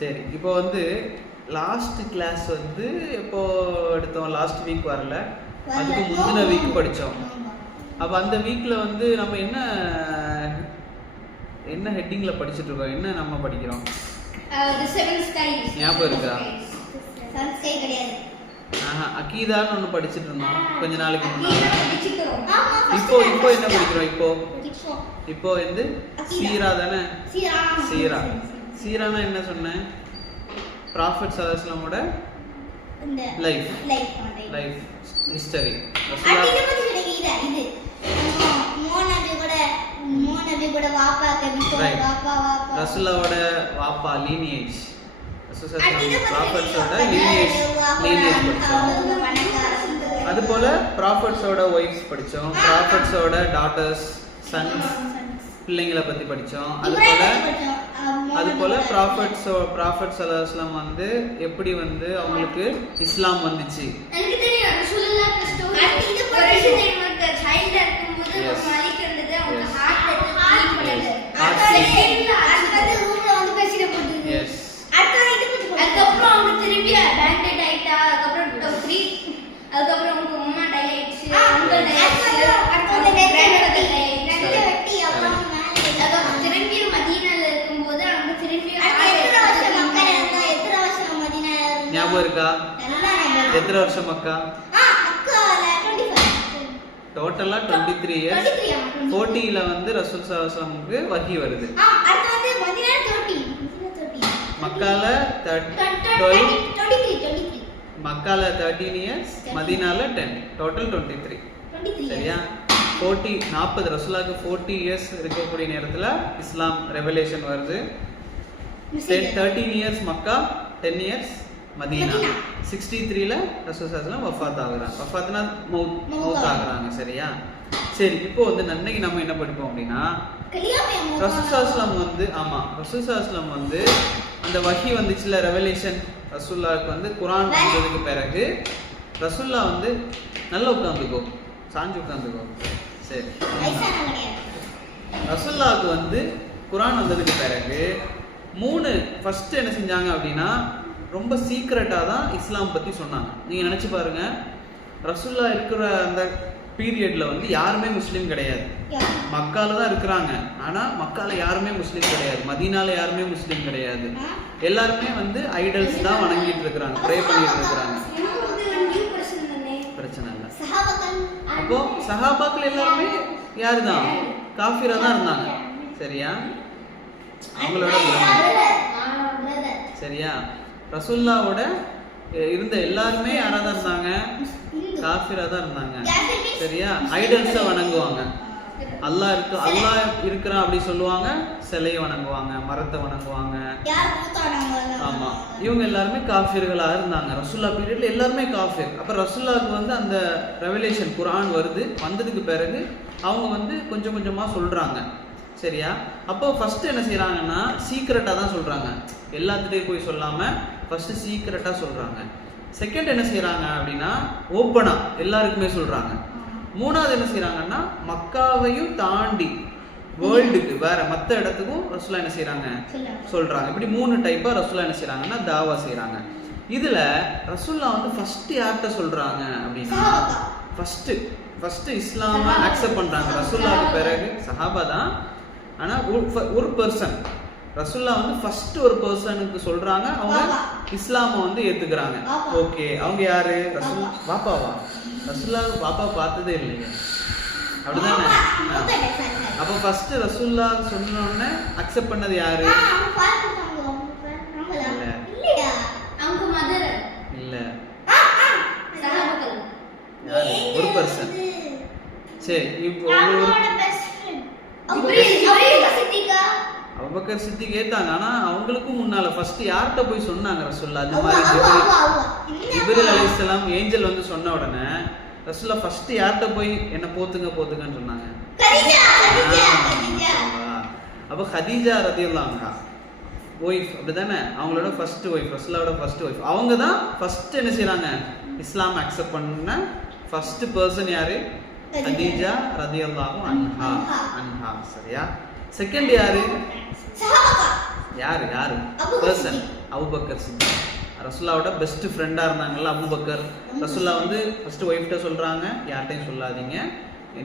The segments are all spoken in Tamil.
சரி, இப்போ வந்து லாஸ்ட் கிளாஸ் வந்து எப்போ எடுத்தோம்? லாஸ்ட் வீக் வரல, அதுக்கு முந்தின வீக் படித்தோம். அப்போ அந்த வீக்கில் வந்து நம்ம என்ன ஹெட்டிங்கில் படிச்சுட்டு இருக்கோம்? என்ன நம்ம படிக்கிறோம்? ஞாபகம் இருக்கா? அகீதான்னு ஒன்று படிச்சுட்டு இருந்தோம் கொஞ்ச நாளைக்கு முன்னாடி. இப்போ என்ன படிக்கிறோம்? இப்போ வந்து சீரா தானே? சீரானா என்ன சொன்னேன்? ப்ராஃபெட் ஸல்லல்லாஹு அலைஹி வஸல்லமோட லைஃப் ஹிஸ்டரி. ரசூலுல்லாஹ்வோட வாப்பா லீனியேஜ், ப்ராஃபெட்ஸோட லீனியேஜ் படிச்சோம். அது போல ப்ராஃபெட்ஸோட ஒய்ஃப்ஸ் படிச்சோம், ப்ராஃபெட்ஸோட டாட்டர்ஸ், சன்ஸ், பிள்ளைங்களை பத்தி படிச்சோம். அது போல ப்ராஃபெட் ஸல்லல்லாஹு அலைஹி வஸல்லம் வந்து எப்படி வந்து அவங்களுக்கு இஸ்லாம் வந்துச்சு. எனக்கு தெரியும் ரசூலுல்லாஹ் ஸ்டோரி. இது படிச்சு நமக்கு சைல்டா இருக்கும்போது மாலிக் இருந்தது, அவங்க ஹார்ட் பண்ணது. அடுத்து ரூம்ல வந்து பேசிட போகுது. எஸ். அதுக்கப்புறம் அவங்க திருப்பி பேண்டட் ஆயிட்டா, அதுக்கப்புறம் அதுக்கப்புறம் அவங்க அம்மா டை ஆயிடுச்சு, அவங்க டை ஆயிடுச்சு, அடுத்து வெட்டி அப்புறம் அதுக்கப்புறம் திருப்பி மதீனால இருக்கும்போது அவங்க திருப்பி எத்தனை வருஷம் மதீனால ஞாபகம் இருக்கா? எத்தனை வருஷம் மக்கா? டோட்டலா 23 இயர்ஸ். 40ல வந்து ரசூல் ஸல்லல்லாஹு அலைஹி வஸல்லமுக்கு வஹி வருது. அடுத்து வந்து மதீனா 30. மக்கால 23. மக்கால 13 இயர்ஸ், மதீனால 10. டோட்டல் 23. சரியா? 40 ரசூலுல்லாஹ்க்கு 40 இயர்ஸ் இருக்கக்கூடிய நேரத்துல இஸ்லாம் ரெவலேஷன் வருது. 13 இயர்ஸ் மக்கா, 10 இயர்ஸ் மதீனா. 63ல ரசூல் ஸல்லல்லாஹு அலைஹி வஸல்லம் வஃபாத் ஆகுறாங்க. வஃபாத்னா மௌத் ஆகுறாங்க. சரியா? சரி, இப்போ வந்து அன்னைக்கு நம்ம என்ன படிப்போம் அப்படின்னா, ரசூல் ஸல்லல்லாஹு அலைஹி வஸல்லம் வந்து ரசூல் ஸல்லல்லாஹு அலைஹி வஸல்லம் வந்து அந்த வஹி வந்துச்சுல, ரெவலேஷன் ரசூலுல்லாஹ்க்கு வந்து குர்ஆன் வந்ததுக்கு பிறகு ரசூலுல்லாஹ் வந்து நல்லா உட்கார்ந்துக்கோ, சாஞ்சு உட்கார்ந்துக்கோ. சரி, ரசூலுல்லாஹ்க்கு வந்து குர்ஆன் வந்ததுக்கு பிறகு ஃபர்ஸ்ட் என்ன செஞ்சாங்க அப்படின்னா, ரொம்ப சீக்ரெட்டா தான் இஸ்லாம் பத்தி சொன்னாங்க. நீங்க நினைச்சு பாருங்க, ரசூலுல்லாஹ் இருக்கிற அந்த பீரியட்ல வந்து யாருமே முஸ்லீம் கிடையாது. மக்கால தான் இருக்கிறாங்க, ஆனா மக்கால யாருமே முஸ்லீம் கிடையாது, மதீனால யாருமே முஸ்லீம் கிடையாது. எல்லாருமே வந்து ஐடல்ஸ் தான் வணங்கிட்டு இருக்கிறாங்க, ப்ரே பண்ணிட்டு இருக்கிறாங்க. பிரச்சனை இல்லை. அப்போ சஹாபாக்கள் எல்லாருமே யாரு தான்? காஃபிரா தான் இருந்தாங்க. சரியா? அவங்களோட சரியா? ரசூலுல்லாஹ்வோட இருந்த எல்லாருமே யாரா தான் இருந்தாங்க? காஃபிரா தான் இருந்தாங்க. சரியா? ஐடல்ஸை வணங்குவாங்க. அல்லாஹ் இருக்கிறான் அப்படி சொல்லுவாங்க, சிலையை வணங்குவாங்க, மரத்தை வணங்குவாங்க. ஆமா, இவங்க எல்லாருமே காஃபிர்களாக இருந்தாங்க. ரசூலுல்லாஹ் பீரியட்ல எல்லாருமே காஃபிர். அப்ப ரசூலுல்லாஹ்க்கு வந்து அந்த ரெவலேஷன் குர்ஆன் வந்ததுக்கு பிறகு அவங்க வந்து கொஞ்சம் கொஞ்சமா சொல்றாங்க. சரியா? அப்போ ஃபர்ஸ்ட் என்ன செய்யறாங்கன்னா, சீக்ரெட்டா தான் சொல்றாங்க, எல்லாத்துட்டையும் போய் சொல்லாம ஃபர்ஸ்ட் சீக்ரெட்டா சொல்றாங்க. செகண்ட் என்ன செய்யறாங்க அப்படின்னா, ஓப்பனா எல்லாருக்குமே சொல்றாங்க. மூணாவது என்ன செய்யறாங்கன்னா, மக்காவையும் தாண்டி வேர்ல்டுக்கு வேற மற்ற இடத்துக்கும் ரசூலுல்லாஹ் என்ன செய்யறாங்க? சொல்றாங்க. இப்படி 3 டைப்பா ரசூலுல்லாஹ் என்ன செய்யறாங்கன்னா தாவா செய்யறாங்க. இதுல ரசூலுல்லாஹ் வந்து ஃபர்ஸ்ட் யார்கிட்ட சொல்றாங்க அப்படின்னா, ஃபர்ஸ்ட் இஸ்லாம அக்செப்ட் பண்றாங்க ரசூலுல்லாஹ்க்கு பிறகு சஹாபா தான். ஆனா ஒரு பர்சன் ரசூலுல்லாஹ் வந்து ஃபர்ஸ்ட் ஒரு பர்சனுக்கு சொல்றாங்க, அவங்க இஸ்லாம வந்து ஏத்துக்கிறாங்க. ஓகே, அவங்க யாரு? வாப்பாவா? ரசூலுல்லாஹ் வாப்பா பார்த்ததே இல்லைங்க, அப்படிதானே? அப்ப ஃபர்ஸ்ட் ரசூலுல்லாஹ் சொன்ன உடனே அக்செப்ட் பண்ணது யாரு? இல்ல, ஒரு பர்சன். சரி, இப்போ அபூபக்கர் சித்திக் ஏத்தாங்க. ஆனா அவங்களுக்கும் முன்னால ஃபர்ஸ்ட் யார்கிட்ட போய் சொன்னாங்க ரசூலுல்லாஹ்? அந்த மாதிரி ஜிப்ரீல் அலைஹிஸ்ஸலாம் ஏஞ்சல் வந்து சொன்ன உடனே ரசூலுல்லாஹ் ஃபர்ஸ்ட் யார்கிட்ட போய் என்ன போத்துங்கன்னு சொன்னாங்க? அப்ப ஹதீஜா ரலியல்லாஹு அன்ஹா ஒய்ஃப், அப்படிதானே? அவங்களோட ஃபர்ஸ்ட் ஒய்ஃப், ரசூலுல்லாஹோட ஃபர்ஸ்ட் ஒய்ஃப். அவங்க தான் ஃபர்ஸ்ட் என்ன செய்றாங்க? இஸ்லாம் அக்செப்ட் பண்ண ஃபர்ஸ்ட் பர்சன் யாரு? ஹதீஜா ரலியல்லாஹு அன்ஹா. சரியா? செகண்ட் யாரு? யாரு பர்சன்? அபூபக்கர் சித்திக். ரசூல்லாவோட பெஸ்ட் ஃப்ரெண்டா இருந்தாங்கல்ல அபூபக்கர். ரசூல்லா வந்து ஃபர்ஸ்ட் ஒய்ஃப்ட்ட சொல்றாங்க, யார்ட்டையும் சொல்லாதீங்க,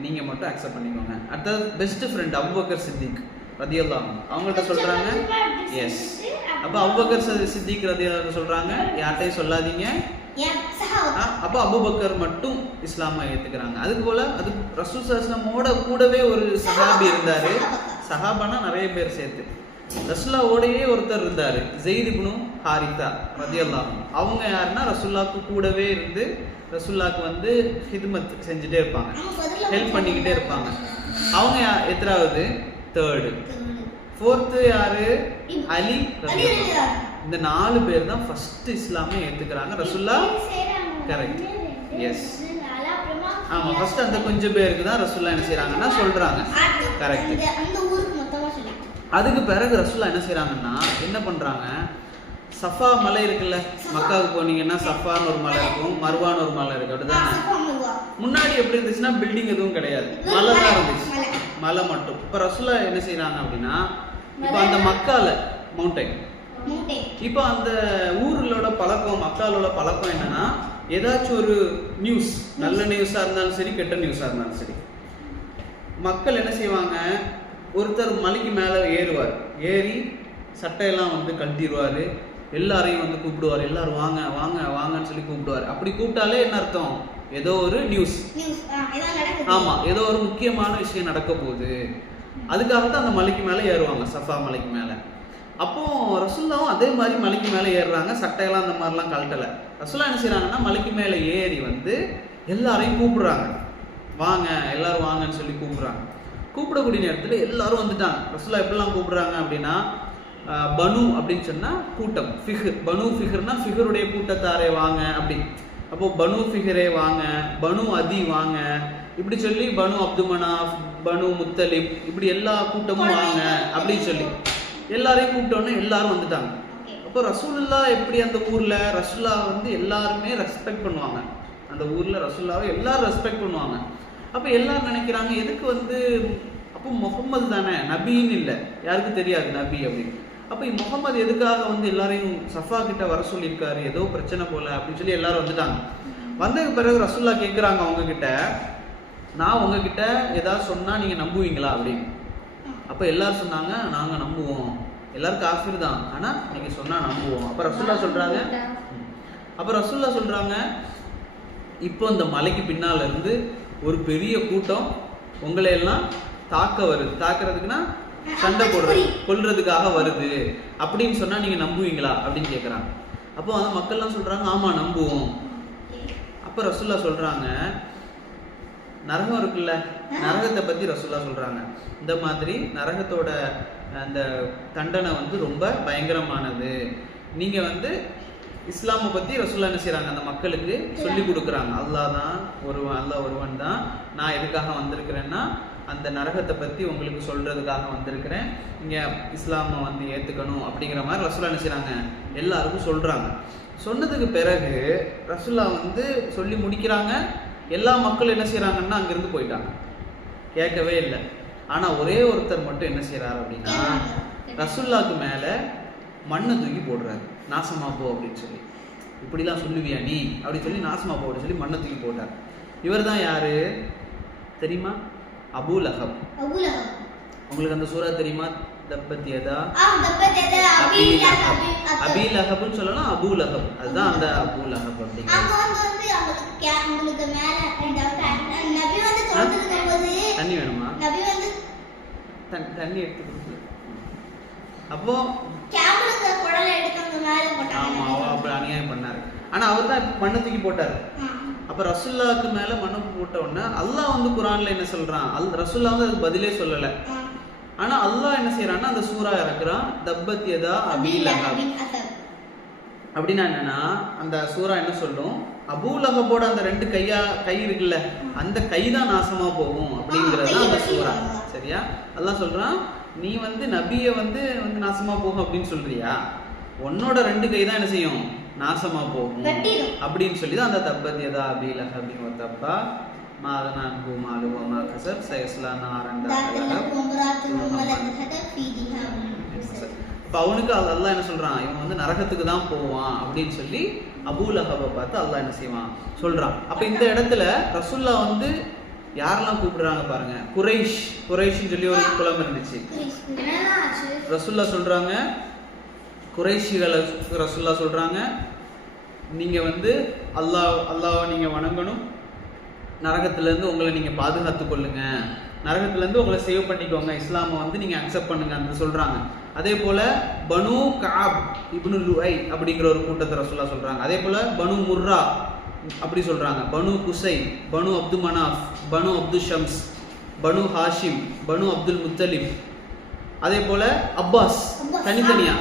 நீங்க மட்டும் அக்செப்ட் பண்ணிக்கோங்க. அடுத்தது பெஸ்ட் ஃப்ரெண்ட் அபூபக்கர் சித்திக் ரலியல்லாஹு அன்ஹு, அவங்கள்ட்ட சொல்றாங்க எஸ். அப்ப அபூபக்கர் சித்திக் ரலியல்லாஹு அன்ஹு சொல்றாங்க, யார்ட்டையும் சொல்லாதீங்க. அப்போ அபூபக்கர் மட்டும் இஸ்லாமை ஏத்துக்கிறாங்க. அதுக்கு போல அது ரசூல் ஸல்லல்லாஹு கூடவே ஒரு சஹாபி இருந்தாரு. சஹாபானா நிறைய பேர் சேர்த்து. ரசூல்லாவோடயே ஒருத்தர் இருந்தாரு, ஸெய்த் இப்னு ஹாரிஸா ரலியல்லாஹு அன்ஹு. அவங்க யாருன்னா ரசூல்லாக்கு கூடவே இருந்து ரசூல்லாக்கு வந்து ஹித்மத் செஞ்சுட்டே இருப்பாங்க, ஹெல்ப் பண்ணிக்கிட்டே இருப்பாங்க. அவங்க எத்தனாவது? தேர்டு. ஃபோர்த்து யாரு? அலி ரலியல்லாஹு அன்ஹு. இந்த 4 பேர் தான் ஃபர்ஸ்ட் இஸ்லாமை ஏத்துக்கிறாங்க. ரசூல்லா கரெக்ட் எஸ். ஆமா, ஃபர்ஸ்ட் அந்த கொஞ்சம் பேருக்கு தான் ரசூல்லா என்ன செய்றாங்கன்னா சொல்றாங்க. கரெக்ட். அதுக்கு பிறகு ரசூல்லா என்ன செய்றாங்கன்னா என்ன பண்றாங்க, சஃபா மலை இருக்குல்ல, மக்காவுக்கு போனீங்கன்னா சஃபான்னு ஒரு மலை இருக்கும், மர்வான்னு ஒரு மலை இருக்கு, அப்படிதானே? முன்னாடி எப்படி இருந்துச்சுன்னா பில்டிங் எதுவும் கிடையாது, மலை தான் இருந்துச்சு, மலை மட்டும். இப்ப ரசூல்லா என்ன செய்றாங்க அப்படின்னா, இப்ப அந்த மக்கால மவுண்டைன், இப்போ அந்த ஊர்களோட பழக்கம், மக்காலோட பழக்கம் என்னன்னா, ஏதாச்சும் ஒரு நியூஸ், நல்ல நியூஸா இருந்தாலும் சரி, கெட்ட நியூஸா இருந்தாலும் சரி, மக்கள் என்ன செய்வாங்க, ஒருத்தர் மலைக்கு மேலே ஏறுவார், ஏறி சட்டையெல்லாம் வந்து கழட்டிடுவார், எல்லாரையும் வந்து கூப்பிடுவார், எல்லாரும் வாங்க வாங்க வாங்கன்னு சொல்லி கூப்பிடுவார். அப்படி கூப்பிட்டாலே என்ன அர்த்தம், ஏதோ ஒரு நியூஸ், ஆமா, ஏதோ ஒரு முக்கியமான விஷயம் நடக்க போகுது. அதுக்காக தான் அந்த மலைக்கு மேலே ஏறுவாங்க, சஃபா மலைக்கு மேலே. அப்போ ரசூல்லாவும் அதே மாதிரி மலைக்கு மேலே ஏறுறாங்க, சட்டையெல்லாம் அந்த மாதிரிலாம் கழட்டலை. ரசூல்லா என்ன செய்யறாங்கன்னா மலைக்கு மேலே ஏறி வந்து எல்லாரையும் கூப்பிடுறாங்க, வாங்க எல்லாரும் வாங்கன்னு சொல்லி கூப்பிடுறாங்க. கூப்பிடக்கூடிய நேரத்தில் எல்லாரும் வந்துட்டாங்க. ரசூல்லா எப்படிலாம் கூப்பிடுறாங்க அப்படின்னா, பனு அப்படின்னு சொன்னா கூட்டம், ஃபிஹர், பனு ஃபிஹர்னா ஃபிஹருடைய கூட்டத்தாரே வாங்க அப்படி. அப்போ பனு ஃபிஹரே வாங்க, பனு அதி வாங்க, இப்படி சொல்லி பனு அப்து மனாஃப், பனு முத்தலிப், இப்படி எல்லா கூட்டமும் வாங்க அப்படின்னு சொல்லி எல்லாரையும் கூப்பிட்டோன்னே எல்லாரும் வந்துட்டாங்க. அப்போ ரசூலுல்லா எப்படி அந்த ஊர்ல ரசூல்லா வந்து எல்லாருமே ரெஸ்பெக்ட் பண்ணுவாங்க, அந்த ஊர்ல ரசூல்லாவை எல்லாரும் ரெஸ்பெக்ட் பண்ணுவாங்க. அப்போ எல்லாரும் நினைக்கிறாங்க, எதுக்கு வந்து, அப்போ முகம்மது தானே, நபின்னு இல்லை, யாருக்கு தெரியாது நபி அப்படின்னு. அப்போ முகம்மது எதுக்காக வந்து எல்லாரையும் சஃபா கிட்ட வர சொல்லியிருக்காரு, ஏதோ பிரச்சனை போல அப்படின்னு சொல்லி எல்லாரும் வந்துட்டாங்க. வந்ததுக்கு பிறகு ரசூல்லா கேட்குறாங்க அவங்க கிட்ட, நான் உங்ககிட்ட ஏதாவது சொன்னா நீங்க நம்புவீங்களா அப்படின்னு. அப்போ எல்லாரும் சொன்னாங்க, நாங்க நம்புவோம், எல்லாரும் காஃபிர் தான், ஆனா நீங்க சொன்னா நம்புவோம். அப்ப ரசூல்லா சொல்றாங்க, இப்போ இந்த மலைக்கு பின்னால இருந்து ஒரு பெரிய கூட்டம் உங்களை எல்லாம் தாக்க வருது, தாக்குறதுக்குன்னா சண்டை போடுறது, கொல்றதுக்காக வருது அப்படின்னு சொன்னா நீங்க நம்புவீங்களா அப்படின்னு கேட்குறாங்க. அப்போ அந்த மக்கள்லாம் சொல்றாங்க, ஆமா நம்புவோம். அப்ப ரசூல்லா சொல்றாங்க, நரகம் இருக்குல்ல, நரகத்தை பத்தி ரசூல்லா சொல்றாங்க, இந்த மாதிரி நரகத்தோட அந்த தண்டனை வந்து ரொம்ப பயங்கரமானது. நீங்க வந்து இஸ்லாமை பத்தி ரசூல்லா என்ன செய்றாங்க, அந்த மக்களுக்கு சொல்லி கொடுக்குறாங்க. அல்லாஹ் ஒருவன் தான், நான் எதுக்காக வந்திருக்கிறேன்னா அந்த நரகத்தை பத்தி உங்களுக்கு சொல்றதுக்காக வந்திருக்கிறேன், நீங்க இஸ்லாமை வந்து ஏத்துக்கணும் அப்படிங்கிற மாதிரி ரசூல்லா என்ன செய்றாங்க, எல்லாருக்கும் சொல்றாங்க. சொன்னதுக்கு பிறகு ரசூல்லா வந்து சொல்லி முடிக்கிறாங்க. எல்லா மக்களும் என்ன செய்யறாங்கன்னா அங்கிருந்து போயிட்டாங்க, கேட்கவே இல்லை. ஆனா ஒரே ஒருத்தர் மட்டும் என்ன செய்யறாரு அப்படின்னா, ரசூல்லாக்கு மேல மண்ணை தூக்கி போடுறாரு, நாசமா போ அப்படின்னு சொல்லி. இப்படிலாம் சொல்லுவியா நீ அப்படின்னு சொல்லி, நாசமா போ அப்படின்னு சொல்லி மண்ணை தூக்கி போட்டார். இவர் தான் யாரு தெரியுமா? அபூ லஹப். உங்களுக்கு அந்த சூரா தெரியுமா? தப்பத் யதா அபீ லஹப்னு சொல்லலாம், அபூ லஹப், அதுதான் அந்த அபூ லஹப் அப்படிங்கிற. தண்ணி வேணுமா? தண்ணி எடுத்து கொடுக்கல. அப்போ ஆமா, அப்படி அநியாயம் பண்ணாரு. ஆனா அவர் தான் மண்ணை தூக்கி போட்டாரு. அப்ப ரசூல்லாவுக்கு மேல மண்ணு போட்ட உடனே அல்லாஹ் வந்து குர்ஆன்ல என்ன சொல்றான், ரசூல்லா வந்து அதுக்கு பதிலே சொல்லல. ஆனா அல்லாஹ் என்ன செய்யறான்னா அந்த சூரா இறக்குறான், தப்பத் யதா அபீ லஹப். அப்படின்னா என்னன்னா, அந்த சூரா என்ன சொல்லும், அபூ லஹபோட அந்த 2 கை இருக்குல்ல, அந்த கை தான் நாசமா போகும் அப்படிங்கிறது அந்த சூரா. சரியா? அல்லாஹ் சொல்றான், நீ வந்து நபியை வந்து நாசமா போகும் அப்படின்னு சொல்றியா, உன்னோட 2 கை தான் என்ன செய்யும், நாசமா போகும் அப்படின்னு சொல்லி தான் அந்த தப்பத் யதா அபீ லஹப் வ தப்பா மா அக்னா மாலுஹு வ மா கஸப் சயஸ்லா நாரன். அப்போ அவனுக்கு அல்லாஹ் என்ன சொல்றான், இவன் வந்து நரகத்துக்கு தான் போவான் அப்படின்னு சொல்லி அபூ லஹபை பார்த்து அல்லாஹ் என்ன செய்வான் சொல்றான். அப்ப இந்த இடத்துல ரசூல்லா வந்து யாரெல்லாம் கூப்பிடுறாங்க பாருங்க. குறைஷ்னு சொல்லி ஒரு குலம் இருந்துச்சு. ரசூல்லா சொல்றாங்க, குறைஷிகளை ரசூல்லா சொல்றாங்க, நீங்க வந்து அல்லாஹ்வை நீங்க வணங்கணும், நரகத்திலேருந்து உங்களை நீங்க பாதுகாத்து கொள்ளுங்க, நரகத்திலேருந்து உங்களை சேவ் பண்ணிக்கோங்க, இஸ்லாமை வந்து நீங்க அக்செப்ட் பண்ணுங்க அந்த சொல்றாங்க. அதே போல பனு கஅப் இப்னு லுஐ அப்படிங்கிற ஒரு கூட்டத்தை ரசூல்லா சொல்றாங்க. அதே போல பனு முர்ரா அப்படி சொல்றாங்க, பனு குசை, பனு அப்து மனாஃப், பனு அப்து ஷம்ஸ், பனு ஹாஷிம், பனு அப்துல் முத்தலிப். அதே போல அப்பாஸ் தனித்தனியா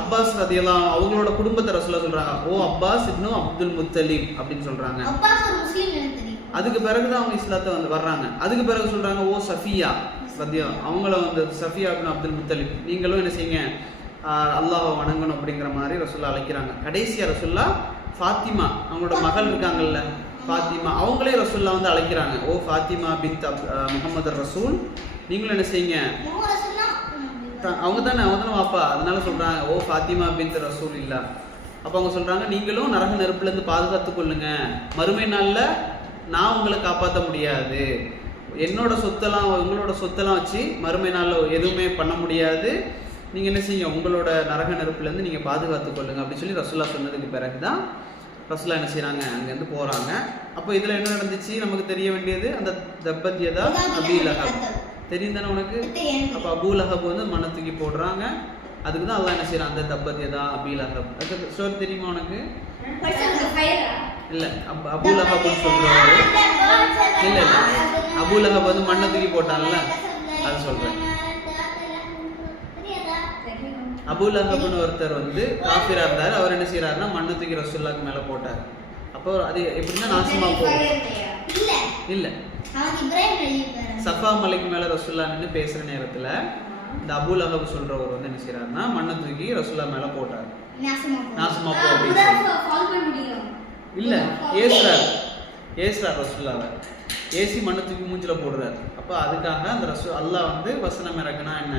அப்பாஸ் ரலியல்லாஹு அவங்களோட குடும்பத்தை ரசூலுல்லாஹ் சொல்றாங்க, ஓ அப்பாஸ் இப்னு அப்துல் முத்தலிப் அப்படின்னு சொல்றாங்க. அதுக்கு பிறகுதான் அவங்க இஸ்லாத்தை வந்து வர்றாங்க. அதுக்கு பிறகு சொல்றாங்க, ஓ சஃபியா ரலியல்லாஹு அவங்கள வந்து சஃபியா இப்னு அப்துல் முத்தலிப், நீங்களும் என்ன செய்யுங்க அல்லாஹ்வை வணங்கணும் அப்படிங்கிற மாதிரி ரசூலுல்லாஹ் அழைக்கிறாங்க. கடைசியா ரசூலுல்லாஹ் ஃபாத்திமா அவங்களோட மகள் இருக்காங்கல்ல ஃபாத்திமா, அவங்களே ரசூலுல்லாஹ் வந்து அழைக்கிறாங்க, ஓ ஃபாத்திமா பின்த் முஹம்மது ரசூல், நீங்களும் என்ன செய்யுங்க, அவங்க தானே வாப்பா, அதனால சொல்றாங்க, ஓ ஃபாத்திமா பின்த் ரசூல் இல்லா. அப்போ அவங்க சொல்றாங்க, நீங்களும் நரக நெருப்புலேருந்து பாதுகாத்து கொள்ளுங்க, மறுமை நாளில் நான் உங்களை காப்பாற்ற முடியாது, என்னோட சொத்தெல்லாம் உங்களோட சொத்தெல்லாம் வச்சு மறுமை நாளில் எதுவுமே பண்ண முடியாது, நீங்கள் என்ன செய்யுங்க உங்களோட நரக நெருப்புலேருந்து நீங்கள் பாதுகாத்து கொள்ளுங்க அப்படின்னு சொல்லி ரசூலுல்லாஹ் சொன்னதுக்கு பிறகு தான் ரசூலுல்லாஹ் என்ன செய்கிறாங்க, அங்கேருந்து போகிறாங்க. அப்போ இதில் என்ன நடந்துச்சு நமக்கு தெரிய வேண்டியது, அந்த தப்பத் யதா அபீ லஹப் தெரியும் தானே உனக்கு. அப்போ அபூ லஹப் வந்து மண்ணை தூக்கி போடுறாங்க. அதுக்கு தான் அல்லாஹ் என்ன செய்யறான், அந்த தப்பத் யதா அபீ லஹப். அதுக்கு ஸ்டோரி தெரியுமா உனக்கு? இல்ல, அபூ லஹப்னு சொல்றாரு. இல்ல அபூ லஹப் வந்து மண்ணை தூக்கி போட்டான்ல, அது சொல்றேன். அபூ லஹப்னு ஒருத்தர் வந்து காஃபிரா இருந்தார். அவர் என்ன செய்யறாருன்னா மண்ணை தூக்கி ரசூலுல்லாஹ்க்கு மேல போட்டார். அப்போ அது எப்படின்னா நாசமா போகும். இல்ல சஃபா மலைக்கு மேல ரசூலுல்லாஹ் நின்று பேசுற நேரத்துல இந்த அபூ லஹப் சொல்றவர் வந்து என்ன செய்யறாருன்னா மண்ணை தூக்கி ரசூலுல்லாஹ் மேல போட்டார். நாசமா போ அப்படின்னு இல்ல ஏசுறார் ரசூலுல்லாஹ், ஏசி மண்ணை தூக்கி மூஞ்சில போடுறாரு. அப்போ அதுக்காக அந்த அல்லாஹ் வந்து வசனம் இறக்குனா என்ன,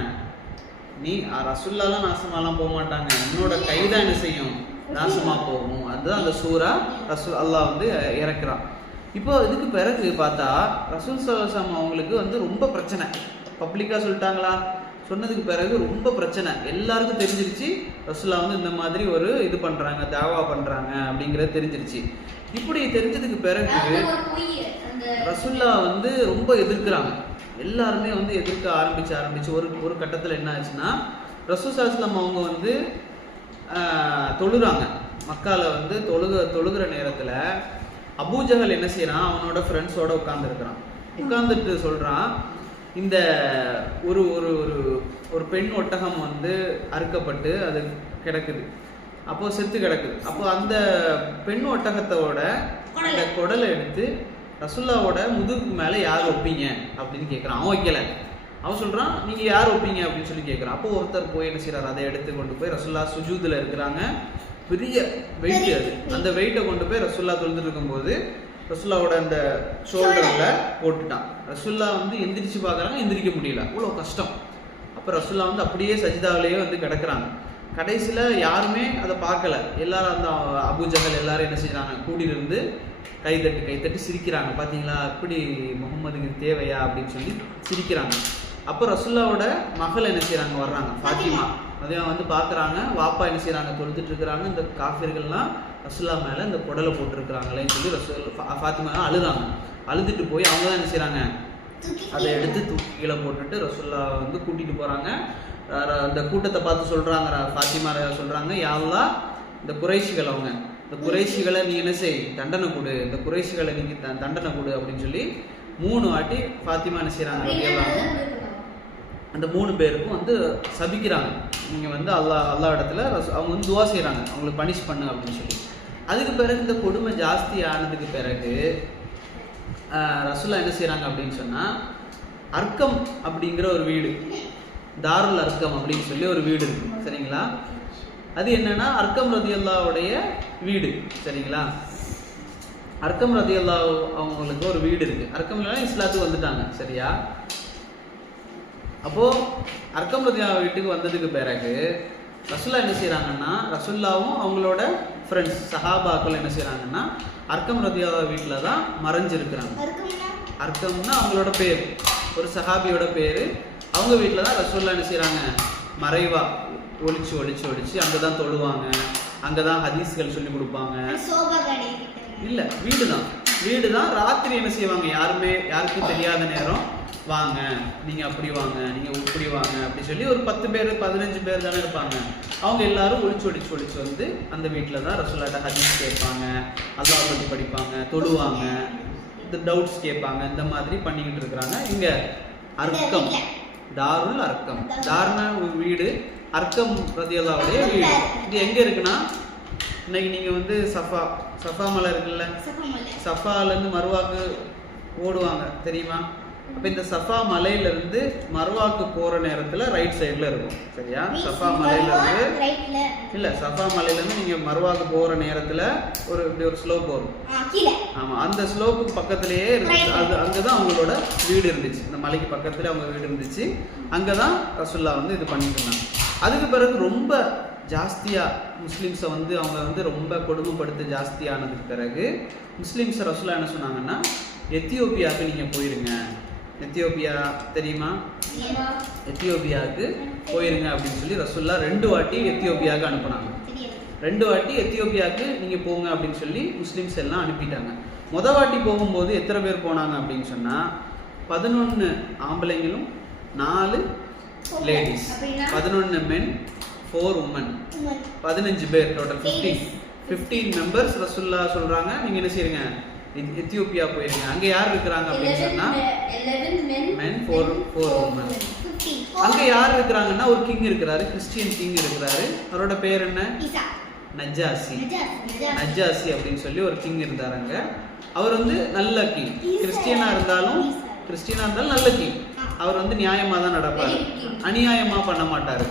நீ ரசூலுல்லாஹ்லாம் நாசமாலாம் போக மாட்டாங்க, என்னோட கைதான் என்ன செய்யும் நாசமா போகும். அதுதான் அந்த சூரா அல்லாஹ் வந்து இறக்குறான். இப்போ இதுக்கு பிறகு பார்த்தா ரசூல் ஸல்லல்லாஹு அலைஹி வஸல்லம் அவங்களுக்கு வந்து ரொம்ப பிரச்சனை. பப்ளிக்காக சொல்லிட்டாங்களா, சொன்னதுக்கு பிறகு ரொம்ப பிரச்சனை, எல்லாருக்கும் தெரிஞ்சிருச்சு ரசூலுல்லாஹ் வந்து இந்த மாதிரி ஒரு இது பண்ணுறாங்க, தாவா பண்ணுறாங்க அப்படிங்கிறது தெரிஞ்சிருச்சு. இப்படி தெரிஞ்சதுக்கு பிறகு ரசூலுல்லாஹ் வந்து ரொம்ப எதிர்க்கிறாங்க. எல்லாருமே வந்து எதிர்க்க ஆரம்பிச்சு ஒரு கட்டத்தில் என்ன ஆச்சுன்னா, ரசூல் ஸல்லல்லாஹு அலைஹி வஸல்லம் அவங்க வந்து தொழுகிறாங்க. மக்கால வந்து தொழுகிற நேரத்தில் அபூஜஹல் என்ன செய்யறான், அவனோட ஃப்ரெண்ட்ஸோட உட்கார்ந்துருக்கிறான். உட்கார்ந்துட்டு சொல்றான், இந்த ஒரு ஒரு ஒரு பெண் ஒட்டகம் வந்து அறுக்கப்பட்டு அது கிடக்குது, அப்போ செத்து கிடக்குது. அப்போ அந்த பெண் ஒட்டகத்தோட அந்த குடலை எடுத்து ரசூலுல்லாவோட முதுகுக்கு மேலே யார் வைப்பீங்க அப்படின்னு கேட்குறான். அவன் வைக்கல. அவன் சொல்றான், நீங்க யார் வைப்பீங்க அப்படின்னு சொல்லி கேட்குறான். அப்போ ஒருத்தர் போய் என்ன செய்யறாரு, அதை எடுத்து கொண்டு போய் ரசூலுல்லாஹ் சுஜூதுல இருக்கிறாங்க, பெரிய வெயிட் அது, அந்த வெயிட்டை கொண்டு போய் ரசூலுல்லாஹ் தொழுதுட்டு இருக்கும்போது ரசூலுல்லாவோட அந்த ஷோல்டர்ல போட்டுட்டான். ரசூலுல்லாஹ் வந்து எந்திரிச்சு பார்க்குறாங்க, எந்திரிக்க முடியல, அவ்வளோ கஷ்டம். அப்போ ரசூலுல்லாஹ் வந்து அப்படியே சஜிதாவிலேயே வந்து கிடக்குறாங்க. கடைசியில் யாருமே அதை பார்க்கல. எல்லாரும் அந்த அபூஜஹல் எல்லாரும் என்ன செய்யறாங்க, கூடியிருந்து கைத்தட்டி சிரிக்கிறாங்க. பார்த்தீங்களா இப்படி முகம்மதுக்கு தேவையா அப்படின்னு சொல்லி சிரிக்கிறாங்க. அப்போ ரசூலுல்லாவோட மகள் என்ன செய்யறாங்க, வர்றாங்க, ஃபாத்திமா. அதே வந்து பார்க்குறாங்க, வாப்பா என்ன செய்யறாங்க, தொழுதுட்டு இருக்கிறாங்க. இந்த காஃபிர்கள்லாம் ரசூலுல்லாஹ் மேலே இந்த குடலை போட்டிருக்கிறாங்களேன்னு சொல்லி ஃபாத்திமா அழுதாங்க. அழுதுட்டு போய் அவங்க தான் என்ன செய்யறாங்க, அதை எடுத்து தூக்கி கீழே போட்டுட்டு ரசூலுல்லாஹ் வந்து கூட்டிட்டு போறாங்க. அந்த கூட்டத்தை பார்த்து சொல்றாங்க, ஃபாத்திமா சொல்றாங்க, யா அல்லாஹ் இந்த குறைஷிகள், அவங்க இந்த குறைஷிகளை நீ என்ன செய், தண்டனை கொடு, இந்த குறைஷிகளை நீங்க தண்டனை கொடு அப்படின்னு சொல்லி 3 வாட்டி ஃபாத்திமா என்ன செய்யறாங்க, அந்த 3 பேருக்கும் வந்து சபிக்கிறாங்க. நீங்க வந்து அல்லாஹ் இடத்துல அவங்க வந்து துவா செய்யறாங்க, அவங்களுக்கு பனிஷ் பண்ணு அப்படின்னு சொல்லி. அதுக்கு பிறகு இந்த கொடுமை ஜாஸ்தி ஆனதுக்கு பிறகு ரசூலுல்லாஹ் என்ன செய்யறாங்க அப்படின்னு சொன்னா, அர்க்கம் அப்படிங்கிற ஒரு வீடு, தாருல் அர்க்கம் அப்படின்னு சொல்லி ஒரு வீடு இருக்கு, சரிங்களா. அது என்னன்னா அர்க்கம் ரலியல்லாஹுடைய வீடு, சரிங்களா. அர்க்கம் ரலியல்லாஹு அவங்களுக்கு ஒரு வீடு இருக்கு. அர்க்கம் இஸ்லாத்துக்கு வந்துட்டாங்க, சரியா. அப்போ அர்க்கம் ரதியல்லாஹு வீட்டுக்கு வந்ததுக்கு பிறகு ரசூல்லா என்ன செய்யறாங்கன்னா, ரசூல்லாவும் அவங்களோட ஃப்ரெண்ட்ஸ் சஹாபாக்கள் என்ன செய்யறாங்கன்னா அர்க்கம் ரதியல்லாஹு வீட்டுல தான் மறைஞ்சிருக்கிறாங்க. அர்க்கம்னா அவங்களோட பேர், ஒரு சஹாபியோட பேரு. அவங்க வீட்டில் தான் ரசூல்லா என்ன செய்யறாங்க, மறைவா ஒளிச்சு ஒளிச்சு ஒளிச்சு அங்கதான் தொழுவாங்க, அங்கதான் ஹதீஸ்கள் சொல்லி கொடுப்பாங்க. இல்ல, வீடு தான். ராத்திரி என்ன செய்வாங்க, யாருக்கும் தெரியாத நேரம், வாங்க நீங்க அப்படி வாங்க, நீங்க இப்படி வாங்க அப்படி சொல்லி ஒரு 10 பேர் 15 பேர் தானே இருப்பாங்க. அவங்க எல்லாரும் ஒளிச்சு ஒளிச்சு ஒளிச்சு வந்து அந்த வீட்டில் தான் ரசூல்லாட்ட ஹதீஸ் கேட்பாங்க, அல்லாஹ் பத்தி படிப்பாங்க, தொழுவாங்க, இந்த டவுட்ஸ் கேட்பாங்க. இந்த மாதிரி பண்ணிக்கிட்டு இருக்கிறாங்க. இங்க அர்க்கம், தாருல் அர்க்கம், தாருனா வீடு, அர்க்கம் ரதியல்லாஹுடைய வீடு. இது எங்க இருக்குன்னா, இன்னைக்கு நீங்க வந்து சஃபா மலை இருக்குல்ல, சஃபாலேருந்து மருவாக்கு ஓடுவாங்க தெரியுமா? அப்ப இந்த சஃபா மலையில இருந்து மருவாக்கு போற நேரத்துல ரைட் சைடுல இருக்கும். சரியா? சஃபா மலையில இருந்து நீங்க மருவாக்கு போற நேரத்துல இப்படி ஒரு ஸ்லோப் வரும். ஆமா, அந்த ஸ்லோப்புக்கு பக்கத்திலேயே இருந்துச்சு. அங்கதான் அவங்களோட வீடு இருந்துச்சு. இந்த மலைக்கு பக்கத்துல அவங்க வீடு இருந்துச்சு. அங்கதான் ரசூல்லா வந்து இது பண்ணிட்டு இருந்தாங்க. அதுக்கு பிறகு ரொம்ப ஜாஸ்தியா முஸ்லிம்ஸை வந்து அவங்க வந்து ரொம்ப கொடுமைப்படுத்த ஜாஸ்தியானதுக்கு பிறகு முஸ்லிம்ஸ் ரசூல்லா என்ன சொன்னாங்கன்னா, எத்தியோப்பியாவுக்கு நீங்க போயிருங்க. எத்தியோப்பியா தெரியுமா? எத்தியோப்பியாவுக்கு போயிருங்க அப்படின்னு சொல்லி ரசூல்லா 2 வாட்டி எத்தியோப்பியாவுக்கு அனுப்புனாங்க. 2 வாட்டி எத்தியோப்பியாவுக்கு நீங்க போங்க அப்படின்னு சொல்லி முஸ்லிம்ஸ் எல்லாம் அனுப்பிட்டாங்க. முத வாட்டி போகும்போது எத்தனை பேர் போனாங்க அப்படின்னு சொன்னா 11 ஆம்பளைங்களும் 4 லேடிஸ், 11 men 4 women, 15 பேர் டோட்டல் 15 மெம்பர்ஸ். ரசூல்லா சொல்றாங்க, நீங்க என்ன செய்யுங்க, எத்தியோப்பியா போயிருங்க. அங்க யார் இருக்கிறாங்க அப்படின்னு சொன்னா 11 men 4 women. அங்க யார் இருக்கிறாங்கன்னா ஒரு கிங் இருக்கிறாரு, கிறிஸ்டியன் கிங் இருக்கிறாரு. அவரோட பேர் என்ன? நஜாசி அப்படின்னு சொல்லி ஒரு கிங் இருந்தாரு அங்க. அவர் வந்து நல்ல கிங், கிறிஸ்டியனா இருந்தாலும் நல்ல கிங். அவர் வந்து நியாயமா தான் நடப்பாரு, அநியாயமா பண்ண மாட்டாரு,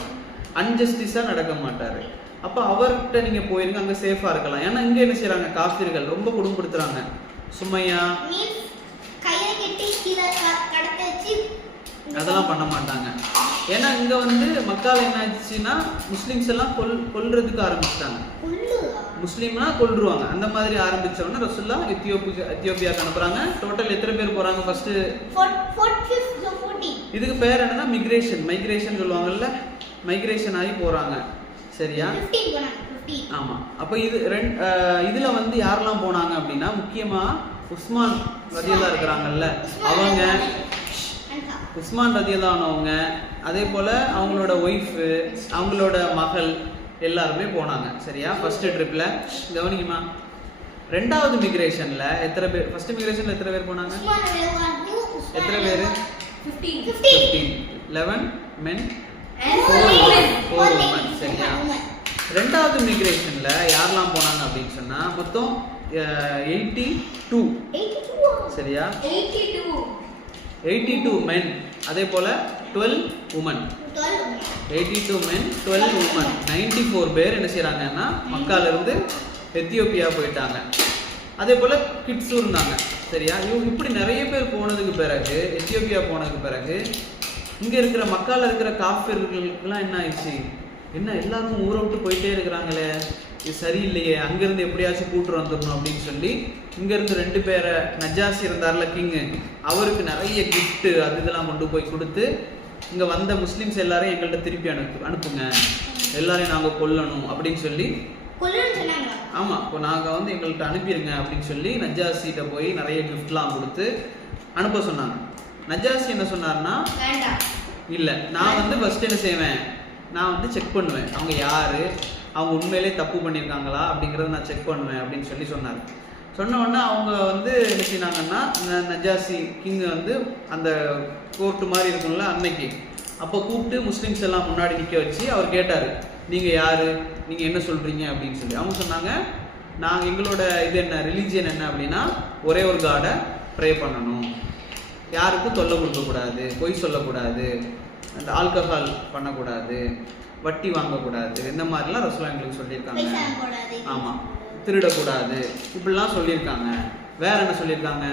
அன்ஜஸ்டிஸா நடக்க மாட்டாரு. அப்ப அவர்கிட்ட நீங்க போயிருங்க, அங்க சேஃபா இருக்கலாம். ஏன்னா இங்க என்ன செய்யறாங்க, காஃபிர்கள் ரொம்ப குடும்பப்படுத்துறாங்க. சுமையா அதெல்லாம் பண்ண மாட்டாங்க. ஏன்னா இங்க வந்து மக்கால என்ன ஆச்சுன்னா முஸ்லிம்ஸ் எல்லாம் கொல்றதுக்கு ஆரம்பிச்சிட்டாங்க. முஸ்லீம்னா கொல்றுவாங்க. அந்த மாதிரி ஆரம்பிச்சவொடனே ரசூல்லா எத்தியோப்பியாக்கு அனுப்புறாங்க. டோட்டல் எத்தனை பேர் போறாங்க? ஃபர்ஸ்ட் இதுக்கு பேர் என்னன்னா மைக்ரேஷன் சொல்லுவாங்கல்ல, மைக்ரேஷன் ஆகி போறாங்க. சரியா? ஆமா. அப்ப இதுல வந்து யாரெல்லாம் போனாங்க அப்படின்னா, முக்கியமா உஸ்மான் ரதியல்லாஹு இருக்கிறாங்கல்ல, அவங்க உஸ்மான் ரதியல்லாஹு, அதே போல அவங்களோட ஒய்ஃப், அவங்களோட மகள் எல்லாருமே போனாங்க. சரியா? ஃபர்ஸ்ட் ட்ரிப்ல கவனிக்குமா. 2வது மிக்ரேஷன்ல எத்தனை பேர்? ஃபர்ஸ்ட் மிக்ரேஷன்ல எத்தனை பேர் போனாங்க? எத்தனை பேர்? 15. 11 men 4 women. சரியா? 2வது மிக்ரேஷன்ல யாரெல்லாம் போனாங்க அப்படின்னு சொன்னா மொத்தம் 82. சரியா? 82 men, அதே போல 12 women. 82 men 12 women, 94 பேர் என்ன செய்யறாங்கன்னா மக்கால இருந்து எத்தியோப்பியா போயிட்டாங்க. அதே போல கிட்ஸும் இருந்தாங்க. சரியா? இப்படி நிறைய பேர் போனதுக்கு பிறகு, எத்தியோப்பியா போனதுக்கு பிறகு இங்க இருக்கிற மக்கால இருக்கிற காஃபிர்களுக்கெல்லாம் என்ன ஆயிடுச்சு, என்ன எல்லாரும் ஊரை விட்டு போயிட்டே இருக்கிறாங்களே, இது சரியில்லையே, அங்கிருந்து எப்படியாச்சும் கூட்டு வந்துடணும் அப்படின்னு சொல்லி இங்க இருந்து 2 பேரை, நஜாசி இருந்தார்ல கிங்கு, அவருக்கு நிறைய கிஃப்ட் அது இதெல்லாம் கொண்டு போய் கொடுத்து, இங்க வந்த முஸ்லிம்ஸ் எல்லாரையும் எங்கள்கிட்ட திருப்பி அனுப்புங்க, எல்லாரையும் நாங்க கொல்லணும் அப்படின்னு சொல்லி, ஆமா இப்போ நாங்க வந்து எங்கள்கிட்ட அனுப்பிடுங்க அப்படின்னு சொல்லி நஜாசிட்ட போய் நிறைய கிஃப்ட்லாம் கொடுத்து அனுப்ப சொன்னாங்க. நஜாசி என்ன சொன்னார்னா, இல்ல நான் வந்து ஃபர்ஸ்ட் என்ன செய்வேன், நான் வந்து செக் பண்ணுவேன் அவங்க யாரு, அவங்க உண்மையிலே தப்பு பண்ணியிருக்காங்களா அப்படிங்கிறத நான் செக் பண்ணுவேன் அப்படின்னு சொல்லி சொன்னார். சொன்ன உடனே அவங்க வந்து என்ன செய்னாங்கன்னா, நஜாசி கிங் வந்து அந்த கோர்ட்டு மாதிரி இருக்கும்ல அன்னைக்கு, அப்போ கூப்பிட்டு முஸ்லிம்ஸ் எல்லாம் முன்னாடி நிற்க வச்சு அவர் கேட்டார், நீங்கள் யார், நீங்கள் என்ன சொல்கிறீங்க அப்படின்னு சொல்லி. அவங்க சொன்னாங்க, நாங்கள் எங்களோட இது என்ன ரிலீஜியன் என்ன அப்படின்னா, ஒரே ஒரு காடை ப்ரே பண்ணணும், யாருக்கும் தொல்லை கொடுக்கக்கூடாது, பொய் சொல்லக்கூடாது, அந்த ஆல்கஹால் பண்ணக்கூடாது, வட்டி வாங்கக்கூடாது, இந்த மாதிரிலாம் ரசூலா எங்களுக்கு சொல்லியிருக்காங்க. ஆமாம், திருடக்கூடாது, இப்படிலாம் சொல்லியிருக்காங்க. வேற என்ன சொல்லியிருக்காங்க?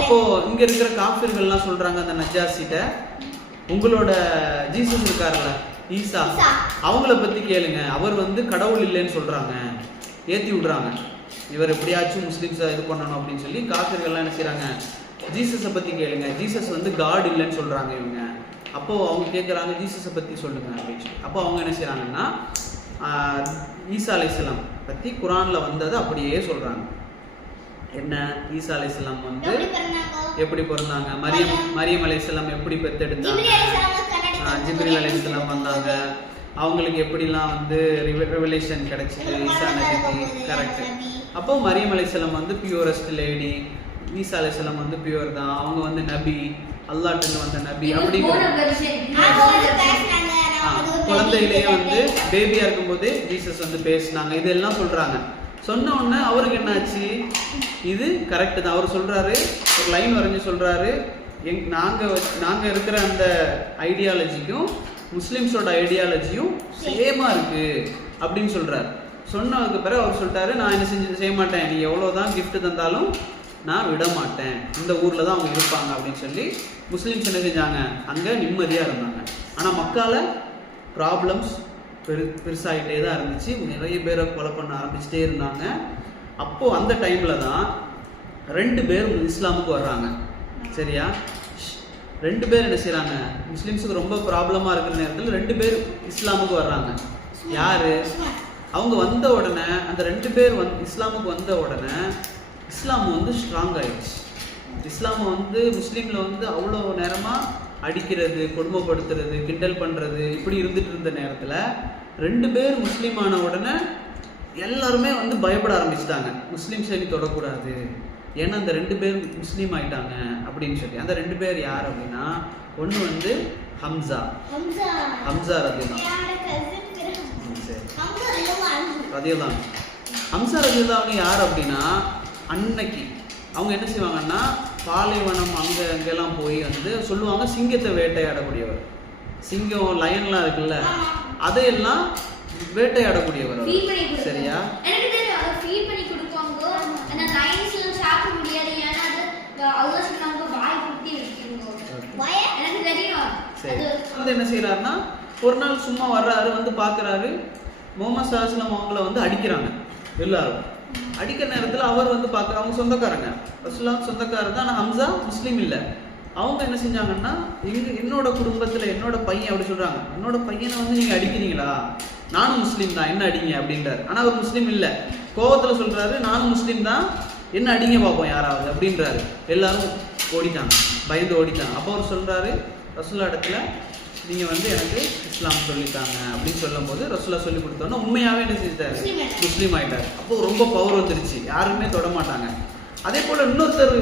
அப்போ இங்க இருக்கிற காஃபிர்கள்லாம் சொல்றாங்க அந்த நஜாசிட்ட, உங்களோட ஜீசஸ் இருக்காருல்ல ஈசா, அவங்கள பத்தி கேளுங்க, அவர் வந்து கடவுள் இல்லைன்னு சொல்றாங்க, ஏத்தி விடுறாங்க. இவர் எப்படியாச்சும் முஸ்லிம்ஸை இது பண்ணணும் அப்படின்னு சொல்லி காஃபிர்கள்லாம் என்ன செய்றாங்க, ஜீசஸை பத்தி கேளுங்க, ஜீசஸ் வந்து காட் இல்லைன்னு சொல்றாங்க இவங்க. அப்போ அவங்க கேட்குறாங்க ஜீசஸை பத்தி சொல்லுங்க அப்படின்னு சொல்லி. அப்போ அவங்க என்ன செய்றாங்கன்னா ஈசா அலைஹிஸ்ஸலாம் பத்தி குரான்ல வந்தது அப்படியே சொல்றாங்க. என்ன, ஈசா அலைஹிஸ்ஸலாம் வந்து எப்படி பிறந்தாங்க, மரியம் அலைஹிஸ்ஸலாம் எப்படி பெத்தெடுத்தாங்க, ஜிப்ரீல் அலைஹிஸ்ஸலாம் வந்தாங்க, அவங்களுக்கு எப்படிலாம் வந்து ரெவலேஷன் கிடைச்சிது ஈசா நபிக்கு. கரெக்ட். அப்போ மரியம் அலைஹிஸ்ஸலாம் வந்து பியூரஸ்ட் லேடி, ஈசா அலைஹிஸ்ஸலாம் வந்து பியூர் தான், அவங்க வந்து நபி, அல்லாஹ்ட்ட வந்த நபி. அப்படி குழந்தையிலேயே வந்து பேபியா இருக்கும்போதே ஜீசஸ் வந்து பேசினாங்க, இதெல்லாம் சொல்றாங்க. சொன்ன உடனே அவருக்கு என்னாச்சு, இது கரெக்ட் தான். அவர் சொல்றாரு, ஒரு லைன் வரைஞ்சு சொல்றாரு, நாங்க இருக்கிற அந்த ஐடியாலஜிக்கும் முஸ்லிம்ஸோட ஐடியாலஜியும் சேமா இருக்கு அப்படின்னு சொல்றாரு. சொன்னதுக்கு பிறகு அவர் சொல்லிட்டாரு, நான் என்ன செய்ய மாட்டேன், நீ எவ்வளவுதான் கிஃப்ட் தந்தாலும் நான் விட மாட்டேன், இந்த ஊர்ல தான் அவங்க இருப்பாங்க அப்படின்னு சொல்லி முஸ்லிம்ஸ் என்ன செஞ்சாங்க, அங்க நிம்மதியா இருந்தாங்க. ஆனா மக்கால ப்ராப்ளம்ஸ் பெருசாகிட்டே தான் இருந்துச்சு, நிறைய பேரை கொலை பண்ண ஆரம்பிச்சுட்டே இருந்தாங்க. அப்போ அந்த டைம்ல தான் 2 பேர் இஸ்லாமுக்கு வர்றாங்க. சரியா, 2 பேர் என்ன செய்றாங்க, முஸ்லிம்ஸுக்கு ரொம்ப ப்ராப்ளமா இருக்கிற நேரத்தில் 2 பேர் இஸ்லாமுக்கு வர்றாங்க. யாரு, அவங்க வந்த உடனே அந்த 2 பேர் இஸ்லாமுக்கு வந்த உடனே இஸ்லாம் வந்து ஸ்ட்ராங் ஆயிடுச்சு. இஸ்லாம் வந்து முஸ்லீம்ல வந்து அவ்வளோ நேரமா அடிக்கிறது, கொடுமைப்படுத்துறது, கிண்டல் பண்றது இப்படி இருந்துட்டு இருந்த நேரத்துல 2 பேர் முஸ்லீம் ஆன உடனே எல்லாருமே வந்து பயப்பட ஆரம்பிச்சிட்டாங்க, முஸ்லீம் சரி தொடக்கூடாது, ஏன்னா அந்த 2 பேர் முஸ்லீம் ஆயிட்டாங்க அப்படின்னு சொல்லி. அந்த 2 பேர் யார் அப்படின்னா, ஒன்று வந்து ஹம்சா ரதியல்லாஹு ஹம்சா ரதியல்லாஹு யார் அப்படின்னா, அன்னைக்கு அவங்க என்ன செய்வாங்கன்னா பாலைவனம் அங்கெல்லாம் போய் வந்து சொல்லுவாங்க, சிங்கத்தை வேட்டையாடக்கூடியவர், சிங்கம் லயன்லாம் இருக்குல்ல அதையெல்லாம் வேட்டையாடக்கூடியவர். சரியா, என்ன செய்யறாருன்னா, ஒரு நாள் சும்மா வர்றாரு, வந்து பாக்குறாரு முஹம்மது ஸல்லல்லாஹு அலைஹி வஸல்லம் அவங்கள வந்து அடிக்கிறாங்க. எல்லாரும் அடிக்கிற நேரத்தில் அவர் வந்து பார்க்குற, அவங்க சொந்தக்காரங்க, ரசூலுல்லாஹ் சொந்தக்காரர் தான், ஆனால் ஹம்சா முஸ்லீம் இல்லை. அவங்க என்ன செஞ்சாங்கன்னா, என்னோட குடும்பத்தில் என்னோட பையன் அப்படி சொல்கிறாங்க, என்னோட பையனை வந்து நீங்கள் அடிக்கிறீங்களா, நானும் முஸ்லீம் தான், என்ன அடிங்க அப்படின்றாரு. ஆனால் அவர் முஸ்லீம் இல்லை, கோவத்தில் சொல்கிறாரு, நானும் முஸ்லீம் தான், என்ன அடிங்க பார்ப்போம் யாராவது அப்படின்றாரு. எல்லாரும் ஓடிட்டாங்க, பயந்து ஓடிட்டாங்க. அப்போ அவர் சொல்கிறாரு, ரசூலுல்லாஹ் இடத்துல நீங்கள் வந்து எனக்கு இஸ்லாம் சொல்லித்தாங்க அப்படின்னு சொல்லும் போது ரசூலுல்லாஹ் சொல்லி கொடுத்தோன்னா உண்மையாகவே என்ன செஞ்சிட்டாரு, முஸ்லீம் ஆகிட்டார். அப்போ ரொம்ப பவர் வந்துருச்சு, யாருமே தொட மாட்டாங்க. அதே போல் இன்னொருத்தர்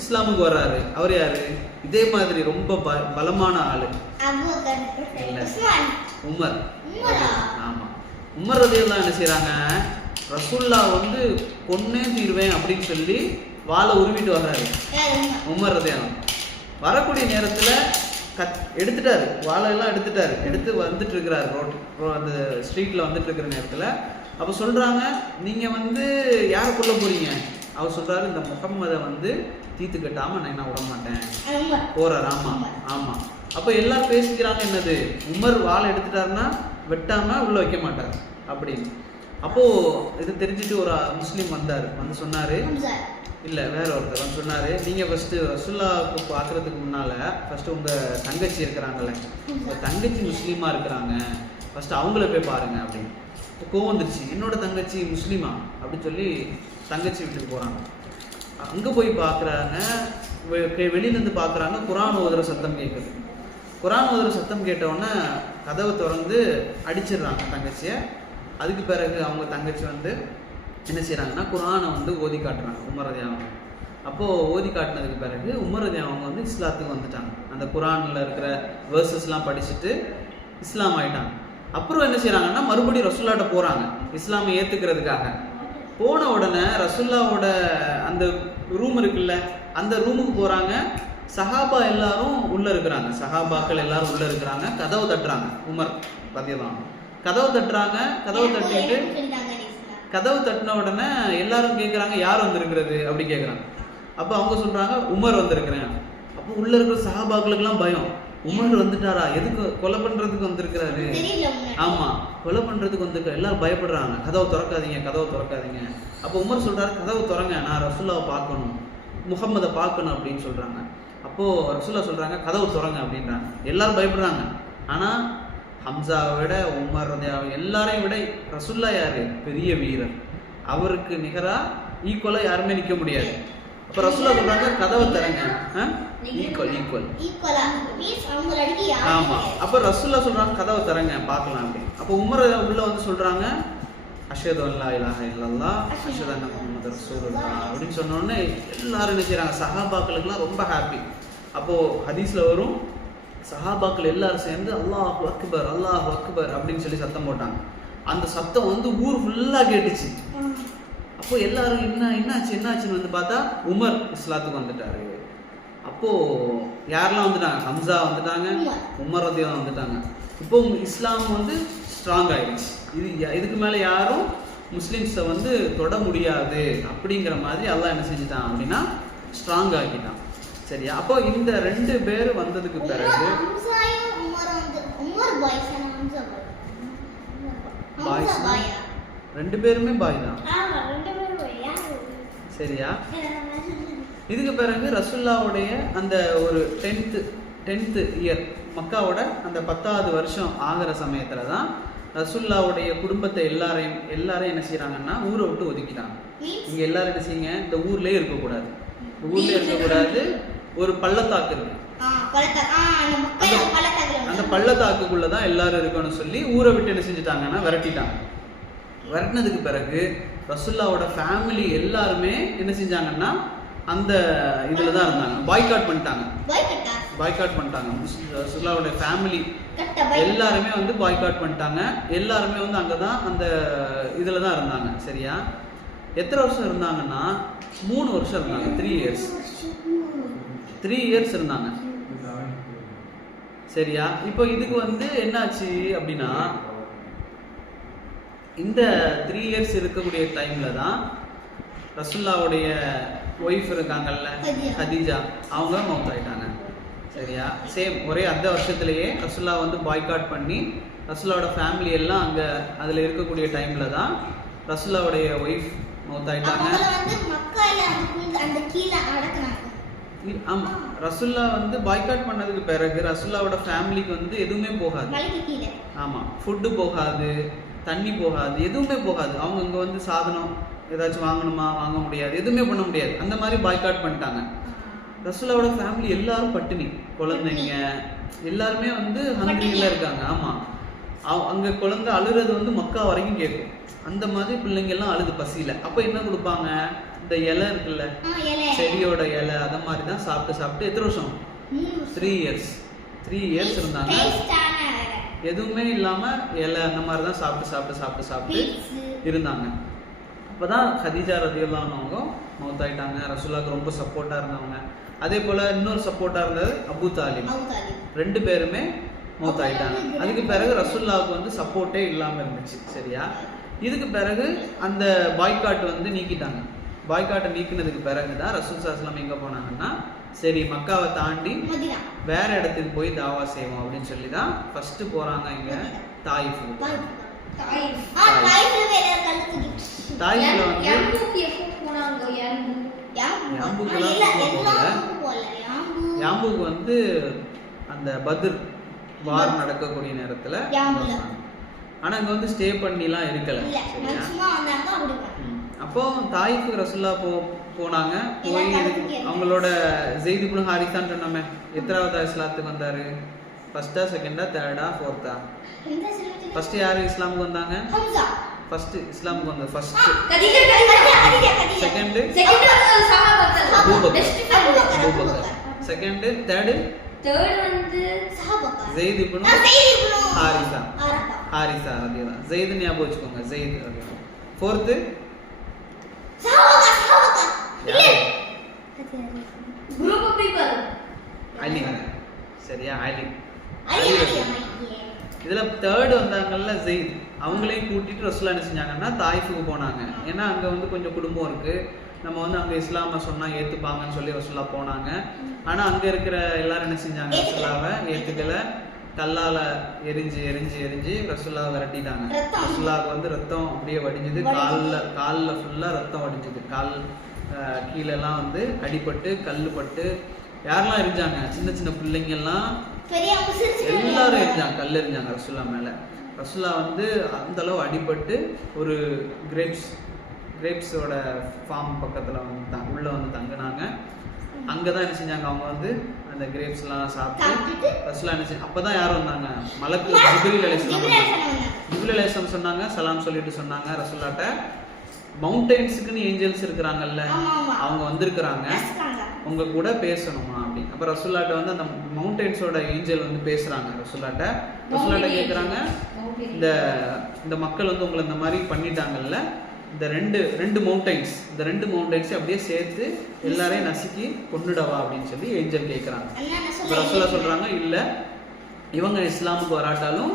இஸ்லாமுக்கு வர்றாரு, அவர் யாரு, இதே மாதிரி ரொம்ப பலமான ஆளு, உமர். ஆமா, உமர் ரலியல்லாஹு என்ன செய்யறாங்க, ரசூலுல்லாஹ் வந்து கொன்னே தீர்வேன் அப்படின்னு சொல்லி வாளை உருவிட்டு வர்றாரு. உமர் ரலியல்லாஹு வரக்கூடிய நேரத்துல எடுத்துட்டாரு, வாழையெல்லாம் எடுத்துட்டாரு, எடுத்து வந்துட்டு இருக்கிறாரு அந்த ஸ்ட்ரீட்ல வந்துட்டு இருக்கிற நேரத்துல. அப்ப சொல்றாங்க, நீங்க வந்து யாரை கொல்ல போறீங்க? அவர் சொல்றாரு, இந்த முஹம்மதை வந்து தீத்து கட்டாம நான் விட மாட்டேன் போறாரு. ஆமா. அப்ப எல்லாம் பேசிக்கிறாங்க, என்னது, உமர் வாழை எடுத்துட்டாருன்னா வெட்டாம உள்ள வைக்க மாட்டார் அப்படின்னு. அப்போ இது தெரிஞ்சுட்டு ஒரு முஸ்லீம் வந்தாரு, வந்து சொன்னாரு, இல்ல வேற ஒருத்தர் வந்து சொன்னாரு, நீங்க ஃபர்ஸ்ட் ரசூலுல்லாஹ்க்கு பாக்குறதுக்கு முன்னால ஃபர்ஸ்ட் உங்க தங்கச்சி இருக்கிறாங்கல்ல, உங்க தங்கச்சி முஸ்லீமா இருக்கிறாங்க, ஃபர்ஸ்ட் அவங்கள போய் பாருங்க அப்படின்னு. கோவம் வந்துருச்சு, என்னோட தங்கச்சி முஸ்லீமா அப்படின்னு சொல்லி தங்கச்சி வீட்டுக்கு போறாங்க. அங்க போய் பாக்குறாங்க, வெளியில இருந்து பாக்குறாங்க, குர்ஆன் ஓதுற சத்தம் கேட்குது. குர்ஆன் ஓதுற சத்தம் கேட்டவுடனே கதவை திறந்து அடிச்சிடுறாங்க தங்கச்சிய. அதுக்கு பிறகு அவங்க தங்கச்சி வந்து என்ன செய்யறாங்கன்னா, குர்ஆனை வந்து ஓதி காட்டுறாங்க உமர் ரலியல்லாஹு. அப்போ ஓதி காட்டினதுக்கு பிறகு உமர் ரலியல்லாஹு வந்து இஸ்லாத்துக்கு வந்துட்டாங்க. அந்த குர்ஆன்ல இருக்கிற வேர்சஸ்லாம் படிச்சுட்டு இஸ்லாம் ஆயிட்டாங்க. அப்புறம் என்ன செய்யறாங்கன்னா, மறுபடியும் ரசூலுல்லாஹ்ட்ட போறாங்க இஸ்லாமை ஏத்துக்கிறதுக்காக. போன உடனே ரசூலுல்லாஹ்வோட அந்த ரூம் இருக்குல்ல, அந்த ரூமுக்கு போறாங்க. சஹாபா எல்லாரும் உள்ள இருக்கிறாங்க, சஹாபாக்கள் எல்லாரும் உள்ள இருக்கிறாங்க. கதவு தட்டுறாங்க, உமர் ரலியல்லாஹு கதவு தட்டுறாங்க. கதவு தட்டின உடனே எல்லாரும் கேட்குறாங்க, யார் வந்திருக்கிறது அப்படி கேட்குறாங்க. அப்போ அவங்க சொல்றாங்க, உமர் வந்திருக்கிறேன். அப்போ உள்ள இருக்கிற சஹாபாக்களுக்கெல்லாம் பயம், உமர் வந்துட்டாரா, எதுக்கு கொலை பண்றதுக்கு வந்திருக்கிறாரு, ஆமா கொலை பண்றதுக்கு வந்திருக்காரு, எல்லாரும் பயப்படுறாங்க, கதவை திறக்காதீங்க கதவை திறக்காதீங்க. அப்போ உமர் சொல்றாரு கதவை திறங்க, நான் ரசூல்லாவை பார்க்கணும், முகம்மதை பார்க்கணும் அப்படின்னு சொல்றாங்க. அப்போ ரசூல்லா சொல்றாங்க கதவு திறங்க அப்படின்றாங்க. எல்லாரும் பயப்படுறாங்க. ஆனா ஹம்சாவை விட உமர் எல்லாரையும் விட ரசூல்லா யாரு, பெரிய வீரர், அவருக்கு நிகரா ஈக்குவலா யாருமே நிக்க முடியாது. அப்ப ரசூல்லா சொல்றாங்க கதவை திறங்க, ஈக்குவல். ஆமா அப்ப ரசூல்லா சொல்றாங்க கதவை திறங்க பார்க்கலாம் அப்படின்னு. அப்ப உமர் உள்ள வந்து சொல்றாங்க அஷ்ஹது அல்லா இலாஹ இல்லல்லாஹ் அஷ்ஹது அன்ன முஹம்மது ரசூலுல்லாஹ் அப்படின்னு சொன்ன உடனே எல்லாரும் என்ன செய்றாங்க, சஹாபாக்களுக்குலாம் ரொம்ப ஹாப்பி. அப்போ ஹதீஸ்ல வரும், சஹாபாக்கள் எல்லாரும் சேர்ந்து அல்லாஹு அக்பர் அல்லாஹு அக்பர் அப்படின்னு சொல்லி சத்தம் போட்டாங்க. அந்த சத்தம் வந்து ஊர் ஃபுல்லா கேட்டுச்சு. அப்போ எல்லாரும் என்னாச்சுன்னு வந்து பார்த்தா உமர் இஸ்லாத்துக்கு வந்துட்டாரு. அப்போ யாரெல்லாம் வந்துட்டாங்க, ஹம்சா வந்துட்டாங்க, உமர் ரலியல்லாஹு வந்துட்டாங்க. இப்போ இஸ்லாம் வந்து ஸ்ட்ராங் ஆயிடுச்சு. இதுக்கு மேல யாரும் முஸ்லிம்ஸை வந்து தொட முடியாது அப்படிங்கிற மாதிரி அல்லாஹ் என்ன செஞ்சுட்டான் அப்படின்னா ஸ்ட்ராங் ஆக்கிட்டான். சரியா? அப்போ இந்த 2 பேர் வந்ததுக்கு பிறகு ரெண்டு பேருமே பாய் தான். சரியா? இதுக்கு பிறகு ரசூல்லாவுடைய அந்த ஒரு 10th இயர் மக்காவோட அந்த 10வது வருஷம் ஆகிற சமயத்துல தான் ரசூல்லாவுடைய குடும்பத்தை எல்லாரையும் என்ன செய்யறாங்கன்னா ஊரை விட்டு ஒதுக்கிட்டாங்க. இங்க எல்லாரும் என்ன செய்யுங்க, இந்த ஊர்லயே இருக்கக்கூடாது, ஒரு பள்ளத்தாக்கு இருக்கு, அந்த பள்ளத்தாக்குக்குள்ளதான் எல்லாரும் இருக்கணும்னு சொல்லி ஊரை விட்டு என்ன செஞ்சுட்டாங்கன்னா விரட்டிட்டாங்க. விரட்டினதுக்கு பிறகு ரசூல்லாவோட ஃபேமிலி எல்லாருமே என்ன செஞ்சாங்கன்னா அந்த இதுல தான் இருந்தாங்க, பாய்காட் பண்ணிட்டாங்க. ரசூலுல்லாஹ்வுடைய ஃபேமிலி எல்லாருமே வந்து பாய்காட் பண்ணிட்டாங்க. எல்லாருமே வந்து அங்கதான் அந்த இதுல தான் இருந்தாங்க. சரியா? எத்தனை வருஷம் இருந்தாங்கன்னா 3 வருஷம் இருந்தாங்க. 3 இயர்ஸ் இருந்தாங்க. சரியா? இப்போ இதுக்கு வந்து என்னாச்சு அப்படின்னா இந்த 3 இயர்ஸ் இருக்கக்கூடிய டைம்ல தான் ரசூலுல்லாஹ்வுடைய ஒய்ஃப் இருக்காங்கல்ல ஹதீஜா, அவங்க மவுத் ஆயிட்டாங்க. சரியா? சேம் ஒரே அந்த வருஷத்துலயே ரசூலுல்லா வந்து பாய்காட் பண்ணி ரசூலுல்லாவோட ஃபேமிலி எல்லாம் அங்க அதுல இருக்கக்கூடிய டைம்ல தான் ரசூலுல்லாவுடைய ஒய்ஃப் மவுத் ஆயிட்டாங்க. ஆமா ரசூலுல்லா வந்து பாய்காட் பண்ணதுக்கு பிறகு ரசூலுல்லாவோட ஃபேமிலிக்கு வந்து எதுவுமே போகாது. ஆமா ஃபுட்டு போகாது, தண்ணி போகாது, எதுவுமே போகாது. அவங்க இங்க வந்து சாதனம் ஏதாச்சும் வாங்கணுமா, வாங்க முடியாது, எதுவுமே பண்ண முடியாது. அந்த மாதிரி பாய்காட் பண்ணிட்டாங்க. ரசூலுல்லாவோட ஃபேமிலி எல்லாரும் பட்டினி, குழந்தைங்க எல்லாருமே வந்து ஹங்கரியில இருக்காங்க. ஆமா அங்க குழந்தை அழுறது வந்து மக்கா வரைக்கும் கேட்கும். அந்த மாதிரி பிள்ளைங்க எல்லாம் அழுது பசியில. அப்ப என்ன கொடுப்பாங்க, இந்த இலை இருக்குல்ல, செடியோட இலை, அத மாதிரி தான் சாப்பிட்டு எத்தனை வருஷம், 3 இயர்ஸ் இருந்தாங்க. எதுவுமே இல்லாம இலை அந்த மாதிரி தான் சாப்பிட்டு இருந்தாங்க. அப்பதான் ஹதீஜா ரலியல்லாஹு அன்ஹா மவுத் ஆயிட்டாங்க. ரசூலுல்லாஹ்க்கு ரொம்ப சப்போர்ட்டா இருந்தவங்க. அதே போல இன்னொரு சப்போர்ட்டா இருந்தது அபூ தாலிப். 2 பேருமே மவுத் ஆயிட்டாங்க. அதுக்கு பிறகு ரசூலுல்லாஹ்க்கு வந்து சப்போர்ட்டே இல்லாம இருந்துச்சு. சரியா? இதுக்கு பிறகு அந்த பாய்காட் வந்து நீக்கிட்டாங்க. பாய்காட்டை நீக்கினதுக்கு பிறகுதான் ரசூல் ஸல்லல்லாஹு அலைஹி வஸல்லம் எங்க போனாங்கன்னா, சரி மக்காவை தாண்டி வேற இடத்துக்கு போய் தாவா செய்வோம் அப்படின்னு சொல்லி தான் ஃபர்ஸ்ட் போறாங்க. இங்க தாயிஃப் தாயிஃப்ல வந்து யாம்புக்கு வந்து அந்த பத்ர் வார் நடக்கக்கூடிய நேரத்துல, ஆனா அங்க வந்து ஸ்டே பண்ணிலாம் இருக்கல. அப்போ தாயிஃபுக்கு ரசூலுல்லா போனாங்க. போய் அவங்களோட ஸெய்த் இப்னு ஹாரிஸான்னு சொன்னோமே, எத்தனாவது இஸ்லாத்துக்கு வந்தாரு, ஃபர்ஸ்டா செகண்டா தேர்டா ஃபோர்த்தா? ஃபர்ஸ்ட் யாரு இஸ்லாமுக்கு வந்தாங்க? ஃபர்ஸ்ட் இஸ்லாமுக்கு வந்தது first second Abu Bakr, second third வந்து ஸெய்த் இப்னு ஹாரிஸா ரலியல்லாஹு. ஸெய்த் ஞாபகம் வச்சுக்கோங்க, ஸெய்த் ரலியல்லாஹு. Fourth group of people Ali. சரியா? அலி. இதுல தேர்ட் வந்தாங்கல்ல ஸெய்த், அவங்களையும் கூட்டிட்டு ரசூலுல்லாஹ் என்ன செஞ்சாங்கன்னா தாயிஃபுக்கு போனாங்க. ஏன்னா அங்க வந்து கொஞ்சம் குடும்பம் இருக்கு, நம்ம வந்து அங்கே இஸ்லாமை சொன்னால் ஏற்றுப்பாங்கன்னு சொல்லி ரசூல்லா போனாங்க. ஆனால் அங்கே இருக்கிற எல்லாரும் என்ன செஞ்சாங்க, ரசூல்லாவை ஏற்றுக்கலை. கல்லால் எரிஞ்சு ரசூல்லாவை விரட்டிட்டாங்க. ரசூல்லாவுக்கு வந்து ரத்தம் அப்படியே வடிஞ்சது, காலில் ஃபுல்லாக ரத்தம் வடிஞ்சது. கால் கீழெல்லாம் வந்து அடிபட்டு கல்லுப்பட்டு யாரெல்லாம் எரிஞ்சாங்க, சின்ன சின்ன பிள்ளைங்கெல்லாம் எல்லாரும் எரிஞ்சாங்க, கல் எரிஞ்சாங்க ரசூல்லா மேலே. ரசூல்லா வந்து அந்த அளவு அடிபட்டு ஒரு கிரேப்ஸோட ஃபார்ம் பக்கத்தில் வந்து உள்ளே வந்து தங்கினாங்க. அங்கே தான் என்ன செஞ்சாங்க, அவங்க வந்து அந்த கிரேப்ஸ்லாம் சாப்பிட்டு ரசூல்லா என்ன செஞ்சு அப்போ தான் யாரும் வந்தாங்க, மலக்கு ஜிப்ரீல் அலைஹிஸ்ஸலாம் சொன்னாங்க, சலாம் சொல்லிட்டு சொன்னாங்க ரசூல்லாட்ட, மவுண்டெயின்ஸுக்குன்னு ஏஞ்சல்ஸ் இருக்கிறாங்கல்ல, அவங்க வந்திருக்கிறாங்க, உங்க கூட பேசணுமா அப்படின்னு. அப்போ ரசூல்லாட்ட வந்து அந்த மவுண்டெயின்ஸோட ஏஞ்சல் வந்து பேசுறாங்க ரசூல்லாட்ட கேட்குறாங்க, இந்த மக்கள் வந்து உங்களை இந்த மாதிரி பண்ணிட்டாங்கல்ல, இந்த ரெண்டு மவுண்டெயின்ஸ் அப்படியே சேர்த்து எல்லாரையும் நசுக்கி கொண்டுடவா அப்படின்னு சொல்லி ஏஞ்சல் கேட்குறாங்க. இப்போ ரசூல்லா சொல்றாங்க, இல்லை இவங்க இஸ்லாமுக்கு வராட்டாலும்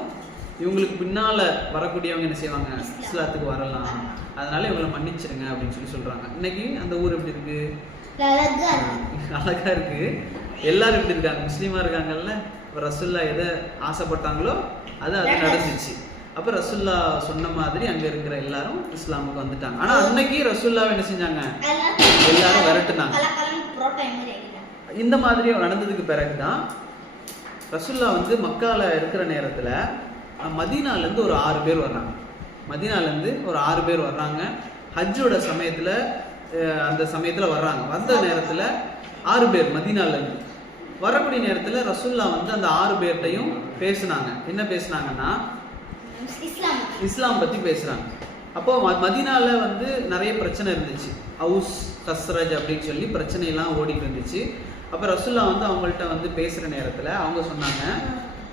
இவங்களுக்கு பின்னால வரக்கூடியவங்க என்ன செய்வாங்க, இஸ்லாத்துக்கு வரலாம், அதனால இவங்களை மன்னிச்சிருங்க அப்படின்னு சொல்லி சொல்றாங்க. இன்னைக்கு அந்த ஊர் எப்படி இருக்கு, அழகா இருக்கு. எல்லாரும் எப்படி இருக்காங்க, முஸ்லீமா இருக்காங்கல்ல. இப்போ ரசூல்லா எதை ஆசைப்பட்டாங்களோ அது நடந்துச்சு. அப்போ ரசூல்லா சொன்ன மாதிரி அங்க இருக்கிற எல்லாரும் இஸ்லாமுக்கு வந்துட்டாங்க. ஆனா அன்னைக்கு ரசூல்லாவை என்ன செஞ்சாங்க, எல்லாரும் விரட்டுனாங்க. இந்த மாதிரி நடந்ததுக்கு பிறகுதான் ரசூல்லா வந்து மக்கால இருக்கிற நேரத்துல மதீனால இருந்து ஒரு 6 பேர் வர்றாங்க. ஹஜ்ஜோட சமயத்துல அந்த சமயத்துல வர்றாங்க. வந்த நேரத்துல 6 பேர் மதீனால இருந்து வரக்கூடிய நேரத்துல ரசூல்லா வந்து அந்த 6 பேர்ட்டையும் பேசினாங்க. என்ன பேசினாங்கன்னா, இஸ்லாம் பத்தி பேசுறாங்க. அப்போ மதீனால வந்து நிறைய பிரச்சனை இருந்துச்சு, அவுஸ் கஸ்ரஜ் அப்படின்னு சொல்லி பிரச்சனை எல்லாம் ஓடிட்டு இருந்துச்சு. அப்ப ரசூல்லா வந்து அவங்கள்ட்ட வந்து பேசுற நேரத்துல அவங்க சொன்னாங்க,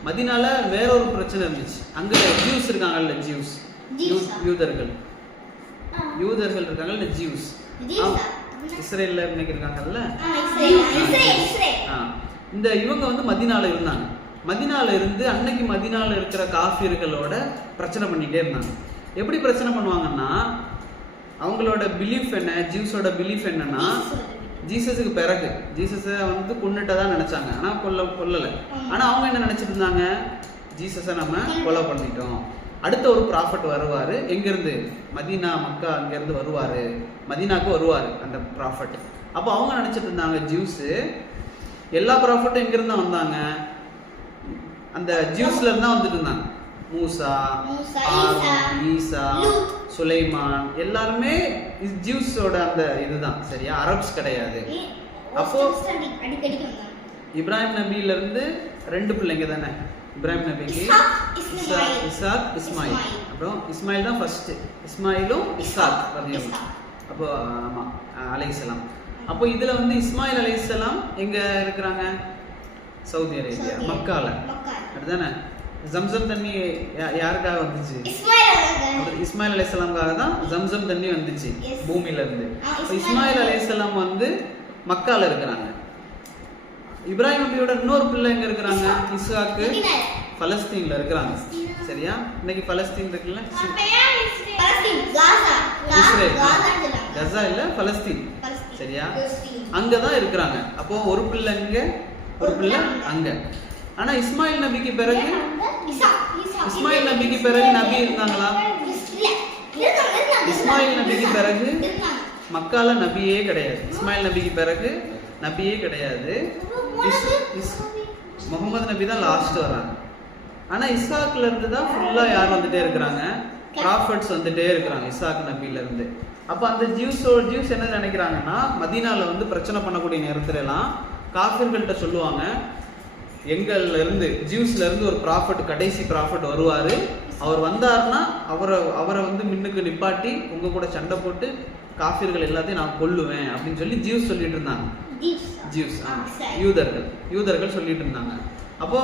மதீனால வேற ஒரு பிரச்சனை இருந்துச்சு. அங்க ஜூஸ் இருக்காங்கல்ல, யூதர்கள் இருக்காங்கல்ல, ஜூஸ் இஸ்ரேல்ல இன்னைக்கு இருக்காங்கல்ல, இந்த இவங்க வந்து மதீனால இருந்தாங்க. மதீனால இருந்து அன்னைக்கு மதீனால இருக்கிற காஃபிர்களோட பிரச்சனை பண்ணிட்டே இருந்தாங்க. எப்படி பிரச்சனை பண்ணுவாங்கன்னா, அவங்களோட பிலீஃப் என்ன, ஜூஸோட பிலீஃப் என்னன்னா, ஜீசஸுக்கு பிறகு ஜீசஸை வந்து கொன்னுட்டதான் நினைச்சாங்க. ஆனா கொல்லலை. ஆனா அவங்க என்ன நினைச்சிட்டு இருந்தாங்க, ஜீசஸை நம்ம கொலை பண்ணிட்டோம், அடுத்த ஒரு ப்ராஃபட் வருவாரு, எங்கிருந்து, மதீனா மக்கா அங்கிருந்து வருவாரு, மதீனாக்கு வருவாரு அந்த ப்ராஃபட். அப்போ அவங்க நினைச்சிட்டு இருந்தாங்க, ஜூஸ் எல்லா ப்ராஃபட்டும் எங்கிருந்து தான் வந்தாங்க, அந்த ஜூஸ்ல இருந்தா வந்துட்டு இருந்தாங்க. மூசா, ஈசா, சுலைமான் எல்லாருமே ஜூஸோட அந்த இதுதான், சரியா, அரப்ஸ் கிடையாது. அப்போ இப்ராஹிம் நபியில இருந்து 2 பிள்ளைங்க தானே, இப்ராஹிம் நபிக்கு இசாக், இஸ்மாயில். அப்புறம் இஸ்மாயில் தான் ஃபர்ஸ்ட், இஸ்மாயிலும் இசாக் அப்போ ஆமா அலைஹிஸ்ஸலாம். அப்போ இதுல வந்து இஸ்மாயில் அலைஹிஸ்ஸலாம் எங்க இருக்கிறாங்க, சவுதி அரேபியா, மக்கால. அப்படிதானே. ஜம்சம் தண்ணி யாருக்காக வந்துச்சு, இஸ்மாயில் அலைஹிஸ்ஸலாமுக்காக தான் ஜம்சம் தண்ணி வந்துச்சு பூமியில இருந்து. இஸ்மாயில் அலைஹிஸ்ஸலாம் வந்து மக்கால இருக்கிறாங்க. இப்ராஹிம் நபியோட இன்னொரு பிள்ளை எங்க இருக்கிறாங்க, இஸ்ஹாக்கு, பலஸ்தீன்ல இருக்கிறாங்க. சரியா, இன்னைக்கு பலஸ்தீன் இருக்குல்ல, இஸ்ரேல், கஸா இல்ல பலஸ்தீன், சரியா, அங்கதான் இருக்கிறாங்க. அப்போ ஒரு பிள்ளை இங்க, ஒரு பிள்ளை அங்க. ஆனா இஸ்மாயில் நபிக்கு பிறகு நபி இருந்தாங்களா, இஸ்மாயில் நபிக்கு பிறகு மக்கால நபியே கிடையாது. இஸ்மாயில் நபிக்கு பிறகு நபியே கிடையாது. முகமது நபி தான் லாஸ்ட் வராங்க. ஆனா இஸ்ஹாக்ல இருந்து தான் ஃபுல்லா யார் வந்துட்டே இருக்கிறாங்க, ப்ராஃபட்ஸ் வந்துட்டே இருக்கிறாங்க இஸ்ஹாக் நபியில இருந்து. அப்ப அந்த ஜூஸ் என்ன நினைக்கிறாங்கன்னா, மதீனால வந்து பிரச்சனை பண்ணக்கூடிய நேரத்துல எல்லாம் காஃபிர்கள்ட்ட சொல்லுவாங்க, எங்கள்ல இருந்து ஜூஸ்ல இருந்து ஒரு ப்ராஃபட், கடைசி ப்ராஃபட் வருவாரு, அவர் வந்தாருன்னா அவரை வந்து மின்னுக்கு நிப்பாட்டி உங்க கூட சண்டை போட்டு காஃபிர்கள் எல்லாத்தையும் நான் கொல்லுவேன் அப்படின்னு சொல்லி ஜூஸ் சொல்லிட்டு இருந்தாங்க. யூதர்கள் சொல்லிட்டு இருந்தாங்க. அப்போ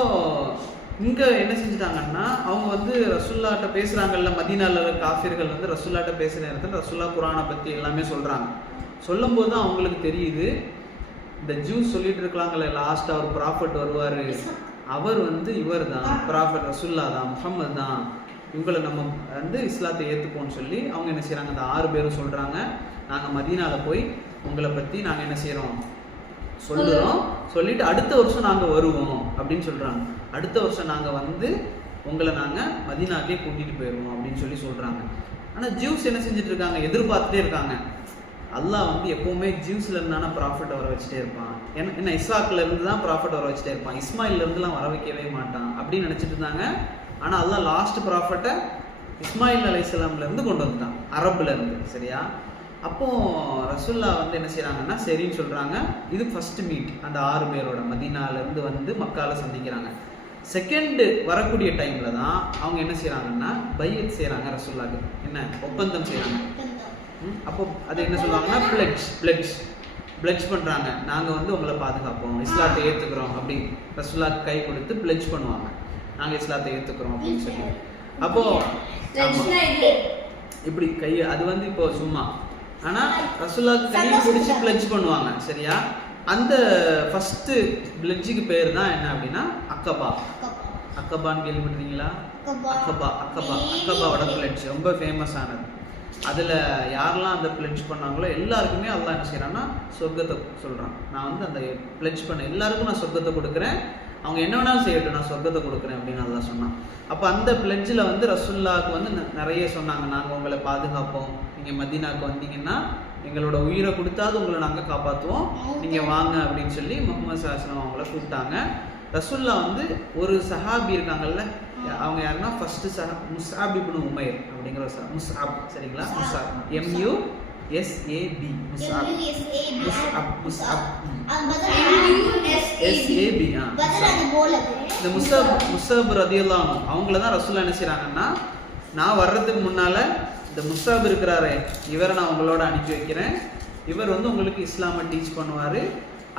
இங்க என்ன செஞ்சுட்டாங்கன்னா, அவங்க வந்து ரசூல்லாட்ட பேசுறாங்கல்ல, மதீனால காஃபிர்கள் வந்து ரசூல்லாட்ட பேசுற நேரத்தில் ரசூல்லா குரானை பத்தி எல்லாமே சொல்றாங்க. சொல்லும் போது தான் அவங்களுக்கு தெரியுது, இந்த ஜூஸ் சொல்லிட்டு இருக்கலாங்கல்ல, லாஸ்ட் அவர் ப்ராஃபட் வருவாரு, அவர் வந்து இவர் தான் ப்ராஃபட், ரசூல்லா தான், முஹம்மது தான், இவங்களை நம்ம வந்து இஸ்லாத்தை ஏற்றுப்போம்னு சொல்லி அவங்க என்ன செய்கிறாங்க, அந்த 6 பேரும் சொல்கிறாங்க, நாங்கள் மதீனாவில் போய் உங்களை பற்றி நாங்கள் என்ன செய்கிறோம் சொல்லுறோம், சொல்லிட்டு அடுத்த வருஷம் நாங்கள் வருவோம் அப்படின்னு சொல்கிறாங்க. அடுத்த வருஷம் நாங்கள் வந்து உங்களை நாங்கள் மதீனாக்கே கூட்டிகிட்டு போயிடுவோம் அப்படின்னு சொல்லி சொல்கிறாங்க. ஆனால் ஜூஸ் என்ன செஞ்சுட்டு இருக்காங்க, எதிர்பார்த்துட்டே இருக்காங்க. அல்லாஹ் வந்து எப்போவுமே ஜூஸ்ல இருந்தான ப்ராஃபிட் வர வச்சுட்டே இருப்பான். என்ன இஸ்ஹாக்ல இருந்து தான் ப்ராஃபிட் வர வச்சுட்டே இருப்பான், இஸ்மாயில்ல இருந்துலாம் வர வைக்கவே மாட்டான் அப்படின்னு நினச்சிட்டு இருந்தாங்க. ஆனால் அல்லாஹ் லாஸ்ட் ப்ராஃபிட்டை இஸ்மாயில் அலைஹிஸ்ஸலாம்ல இருந்து கொண்டு வந்துட்டான், அரபுல இருந்து. சரியா? அப்போ ரசூல்லா வந்து என்ன செய்யறாங்கன்னா சரின்னு சொல்றாங்க. இது ஃபர்ஸ்ட் மீட் அந்த 6 பேரோட மதீனால இருந்து வந்து மக்கால சந்திக்கிறாங்க. செகண்ட் வரக்கூடிய டைம்ல தான் அவங்க என்ன செய்யறாங்கன்னா பையத் செய்யறாங்க, ரசூல்லாக்கு என்ன ஒப்பந்தம் செய்யறாங்க. அப்போ அது என்ன சொல்லுவாங்கன்னா பிளட்ஜ் பண்றாங்க, நாங்க வந்து உங்களை பாதுகாப்போம், இஸ்லாத்தை ஏத்துக்கிறோம் அப்படி ரசூல்லாக்கு கை கொடுத்து பிளட்ஜ் பண்ணுவாங்க, நாங்க இஸ்லாத்தை ஏத்துக்கிறோம் அப்படின்னு சொல்லி. அப்போ இப்படி கை அது வந்து இப்போ சும்மா, ஆனா ரசூலுல்லாஹ்க்கு கையை பிடிச்சி பிளட்ஜ் பண்ணுவாங்க. சரியா? அந்த ஃபர்ஸ்ட் பிளட்ஜுக்கு பேர் தான் என்ன அப்படின்னா அக்கபான்னு கேள்விப்பட்டிருக்கீங்களா? அக்கபாவோட பிளட்ஜ் ரொம்ப ஃபேமஸ் ஆனது. அதில் யாரெல்லாம் அந்த பிளட்ஜ் பண்ணாங்களோ எல்லாருக்குமே அல்லாஹ் என்ன செய்யறான்னா சொர்க்கத்தை சொல்கிறான். நான் வந்து அந்த பிளட்ஜ் பண்ண எல்லாருக்கும் நான் சொர்க்கத்தை கொடுக்குறேன், அவங்க என்ன வேணாலும் செய்யட்டும், நான் சொர்க்கத்தை கொடுக்குறேன் அப்படின்னு அல்லாஹ் சொன்னான். அப்போ அந்த பிளட்ஜில் வந்து ரசூலுல்லாஹ்க்கு வந்து நிறைய சொன்னாங்க, நாங்கள் உங்களை பாதுகாப்போம், நீங்கள் மதீனாவுக்கு வந்தீங்கன்னா எங்களோட உயிரை கொடுத்தாது உங்களை நாங்கள் காப்பாற்றுவோம், நீங்கள் வாங்க அப்படின்னு சொல்லி முஹம்மது ஸல்லல்லாஹு அலைஹி வஸல்லம் அவங்கள கூப்பிட்டாங்க. ரசூலுல்லாஹ் வந்து ஒரு சஹாபி இருக்காங்கல்ல, அவங்க யாருன்னா ஃபர்ஸ்ட் முஸ்அப் இப்னு உமைர் அப்படிங்கிற முஸ்அப். சரிங்களா? முஸ்அப் MUSAB முஸ்அப் இந்த முஸ்அப் ரலியல்லாஹு அன்ஹு அவங்கள தான் ரசூலுல்லாஹ் என்ன செய்றாங்கன்னா, நான் வர்றதுக்கு முன்னால இந்த முஸ்அப் இருக்கிறாரே இவரை நான் உங்களோட அனுப்பி வைக்கிறேன், இவர் வந்து உங்களுக்கு இஸ்லாமை டீச் பண்ணுவார்,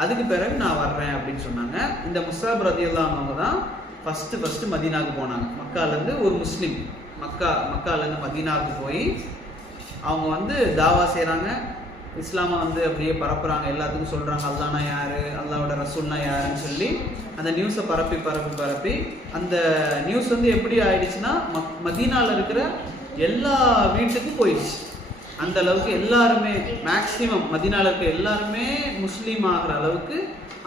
அதுக்கு பிறகு நான் வர்றேன் அப்படின்னு சொன்னாங்க. இந்த முஸ்அப் ரலியல்லாஹு அன்ஹு அவங்க தான் ஃபர்ஸ்ட் மதீனாவுக்கு போனாங்க. மக்காலேருந்து ஒரு முஸ்லீம் மக்காலேருந்து மதீனாவுக்கு போய் அவங்க வந்து தாவா செய்கிறாங்க, இஸ்லாமை வந்து அப்படியே பரப்புகிறாங்க, எல்லாத்துக்கும் சொல்கிறாங்க அல்லாஹ்னா யார், அல்லாஹ்வோட ரசூல்னா யாருன்னு சொல்லி அந்த நியூஸை பரப்பி அந்த நியூஸ் வந்து எப்படி ஆயிடுச்சுன்னா மதீனாவில் இருக்கிற எல்லா வீட்டுக்கும் போயிடுச்சு. அந்த அளவுக்கு எல்லாருமே மேக்சிமம் மதீனாவில் இருக்கிற எல்லாருமே முஸ்லீம் ஆகிற அளவுக்கு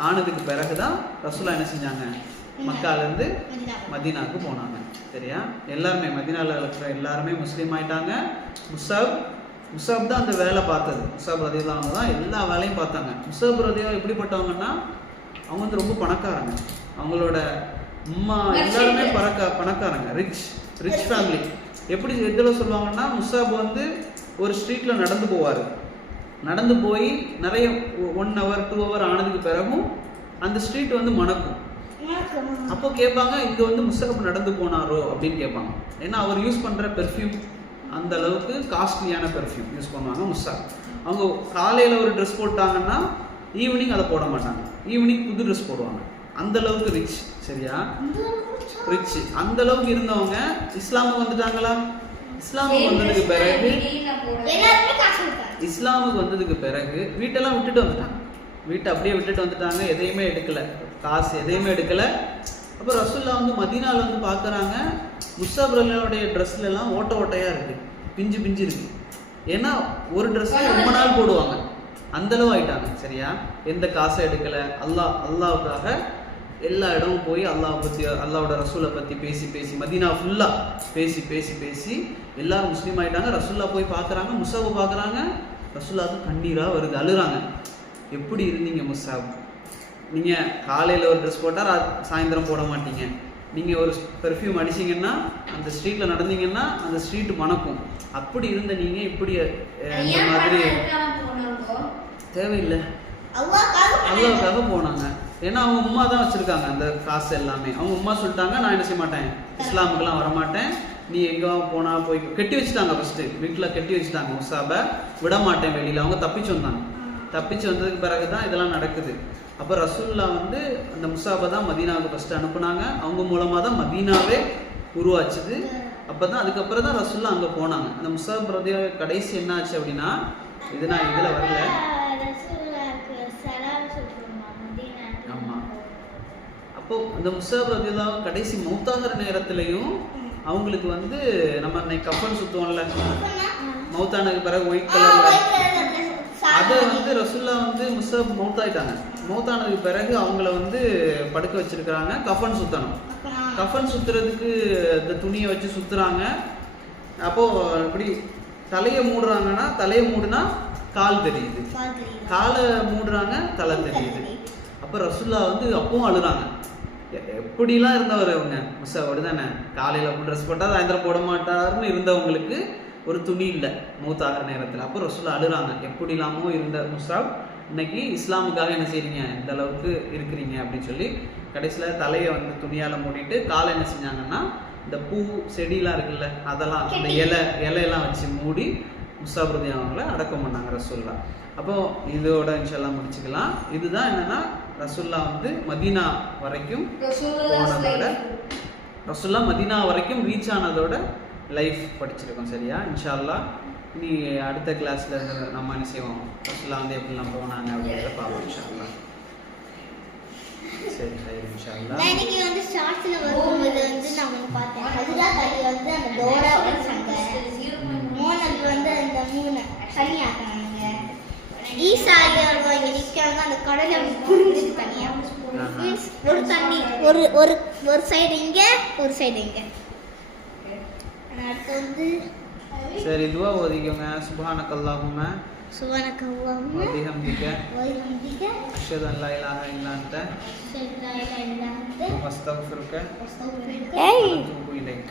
ஆனதுக்கு பிறகு தான் ரசூலுல்லாஹ் என்ன செஞ்சாங்க, மக்காலேருந்து மதீனாவுக்கு போனாங்க. சரியா? எல்லாருமே மதீனாவில் இருக்கிற எல்லாருமே முஸ்லீம் ஆயிட்டாங்க. முஸ்அப் தான் அந்த வேலை பார்த்தது. முஸ்அப் ரலியல்லாஹு அன்ஹு தான் எல்லா வேலையும் பார்த்தாங்க. முஸ்அப் ரலியல்லாஹு எப்படிப்பட்டவங்கன்னா அவங்க வந்து ரொம்ப பணக்காரங்க, அவங்களோட அம்மா எல்லாருமே பணக்காரங்க, ரிச் ஃபேமிலி. எப்படி இதில் சொல்லுவாங்கன்னா முஸ்அப் வந்து ஒரு ஸ்ட்ரீட்டில் நடந்து போய் நிறைய 1 hour 2 hour ஆனதுக்கு பிறகும் அந்த ஸ்ட்ரீட் வந்து மணக்கும். அப்போ கேட்பாங்க, இங்கே வந்து முஸ்அப் நடந்து போனாரோ அப்படின்னு கேட்பாங்க. ஏன்னா அவர் யூஸ் பண்ணுற பெர்ஃப்யூம் அந்த அளவுக்கு காஸ்ட்லியான பெர்ஃப்யூம் யூஸ் பண்ணுவாங்க முஸ்அப். அவங்க காலையில் ஒரு ட்ரெஸ் போட்டாங்கன்னா ஈவினிங் அதை போட மாட்டாங்க, ஈவினிங் புது ட்ரெஸ் போடுவாங்க. அந்த அளவுக்கு ரிச். சரியா? ரிச். அந்த அளவுக்கு இருந்தவங்க இஸ்லாமுக்கு வந்துட்டாங்களா? இஸ்லாமுக்கு வந்ததுக்கு பிறகு வீட்டெல்லாம் விட்டுட்டு வந்துட்டாங்க. வீட்டை அப்படியே விட்டுட்டு வந்துட்டாங்க, எதையுமே எடுக்கல, காசு எதையுமே எடுக்கல. அப்புறம் ரசூலுல்லாஹ் வந்து மதீனாவில் வந்து பார்க்குறாங்க, முஸ்அப் ரலியல்லாஹுடைய ட்ரெஸ்லாம் ஓட்டையாக இருக்குது, பிஞ்சு இருக்குது. ஏன்னா ஒரு ட்ரெஸ்ஸை ரொம்ப நாள் போடுவாங்க, அந்தளவு ஆயிட்டாங்க. சரியா? எந்த காசை எடுக்கலை, அல்லாவுக்காக எல்லா இடமும் போய் அல்லாஹ் பற்றி அல்லாவோட ரசூலை பற்றி பேசி மதீனா ஃபுல்லாக பேசி எல்லாரும் முஸ்லீம் ஆகிட்டாங்க. ரசூல்லா போய் பார்க்குறாங்க, முஸ்அப்பை பார்க்குறாங்க, ரசூலுல்லாஹ்க்கு கண்ணீராக வருது, அழுறாங்க. எப்படி இருந்தீங்க முஸ்அப், நீங்கள் காலையில் ஒரு ட்ரெஸ் போட்டால் சாயந்தரம் போட மாட்டீங்க, நீங்கள் ஒரு பெர்ஃப்யூம் அடிச்சிங்கன்னா அந்த ஸ்ட்ரீட்டில் நடந்தீங்கன்னா அந்த ஸ்ட்ரீட் மணக்கும், அப்படி இருந்த நீங்கள் இப்படி இந்த மாதிரி தேவையில்லை, அல்லாஹ்வுக்காக போனாங்க. ஏன்னா அவங்க உம்மா தான் வச்சுருக்காங்க அந்த காசு எல்லாமே. அவங்க உம்மா சொல்லிட்டாங்க, நான் என்ன செய்ய மாட்டேன், இஸ்லாமுக்கெல்லாம் வரமாட்டேன், நீ எங்கே போனால் போய் கட்டி வச்சுட்டாங்க. ஃபஸ்ட்டு வீட்டில் கட்டி வச்சுட்டாங்க, முஸ்அப்பை விட மாட்டேன் வெளியில். அவங்க தப்பிச்சு வந்ததுக்கு பிறகு தான் இதெல்லாம் நடக்குது. அப்போ ரசூலுல்லாஹ் வந்து அந்த முஸ்அப்பை தான் மதீனாவுக்கு ஃபஸ்ட்டு அனுப்புனாங்க. அவங்க மூலமாக தான் மதீனாவே உருவாச்சுது. அப்போ தான் அதுக்கப்புறம் தான் ரசூலுல்லாஹ் அங்கே போனாங்க. அந்த முஸ்அப் ரலியல்லாஹு கடைசி என்ன ஆச்சு அப்படின்னா, இது நான் இதில் வரல. ஆமாம். அப்போ அந்த முஸ்அப் ரலியல்லாஹு கடைசி மௌத்தாகிற நேரத்துலையும் அவங்களுக்கு வந்து நம்ம இன்னைக்கு கஃபன் சுத்துவோம்ல, மௌத்தானதுக்கு பிறகு ஒயிட் கலர்ல, அதை வந்து ரசூல்லா வந்து முஸ்அப் மௌத்தாயிட்டாங்க. மௌத்தானதுக்கு பிறகு அவங்கள வந்து படுக்க வச்சிருக்கிறாங்க. கஃபன் சுத்தணும். கஃபன் சுத்துறதுக்கு இந்த துணியை வச்சு சுத்துறாங்க. அப்போ இப்படி தலையை மூடுறாங்கன்னா, தலையை மூடுனா கால் தெரியுது, காலை மூடுறாங்க தலை தெரியுது. அப்போ ரசூல்லா வந்து அப்பவும் அழுறாங்க. எப்படிலாம் இருந்தவர் அவங்க முஸ்அப் தானே, காலையில் ட்ரெஸ் போட்டால் சாயந்தரம் போட மாட்டாருன்னு இருந்தவங்களுக்கு ஒரு துணி இல்லை மௌத்தாகிற நேரத்தில். அப்போ ரசூல்லா அழுறாங்க. எப்படி இல்லாமோ இருந்த முஸ்அப் இன்னைக்கு இஸ்லாமுக்காக என்ன செய்றீங்க, இந்த அளவுக்கு இருக்கிறீங்க அப்படின்னு சொல்லி கடைசியில் தலையை வந்து துணியால் மூடிட்டு காலை என்ன செஞ்சாங்கன்னா இந்த பூ செடியெலாம் இருக்குல்ல அதெல்லாம் அந்த இலையெல்லாம் வச்சு மூடி முஸ்அப் அவங்கள அடக்கம் பண்ணாங்க ரசூல்லா. அப்போ இதோட இன்ஷால்லாம் முடிச்சுக்கலாம். இதுதான் என்னன்னா ரசூல்லா வந்து மதீனா வரைக்கும் போனதோட, ரசூல்லா மதீனா வரைக்கும் ரீச் ஆனதோட லைஃப் படிச்சிருக்கோம். சரியா? இன்ஷால்லா இனி அடுத்த கிளாஸ்ல நம்ம என்ன செய்வோம், ரசூல்லா வந்து எப்படிலாம் போனாங்க அப்படின்றத பார்ப்போம் இன்ஷால்லா. சரி சரி இன்ஷால்லா. இன்னைக்கு வந்து ஷார்ட்ஸ்ல வரும்போது வந்து நான் வந்து பார்த்தேன், ஹஜ்ரத் அலி வந்து அந்த டோரா வச்சாங்க, மோனல் வந்து அந்த மூணு தனியாட்டாங்க, ஈசா அலியார் இங்க நிற்காங்க, அந்த கடலை புரிஞ்சு தனியா ஒரு தண்ணி ஒரு ஒரு ஒரு சைடு இங்க ஒரு சைடு இங்க. அடுத்து வந்து சரி துவா ஓதிக்கோங்க. சுப்ஹானக்கல்லாஹும்ம சுப்ஹானக்கல்லாஹும்ம வ பிஹம்திக அஷ்ஹது அன் லா இலாஹா இல்லா அன்த அஷ்ஹது அன் லா இலாஹா இல்லா அன்த அஸ்தக்ஃபிருக அஸ்தக்ஃபிருக வ அத்தூபு இலைக்.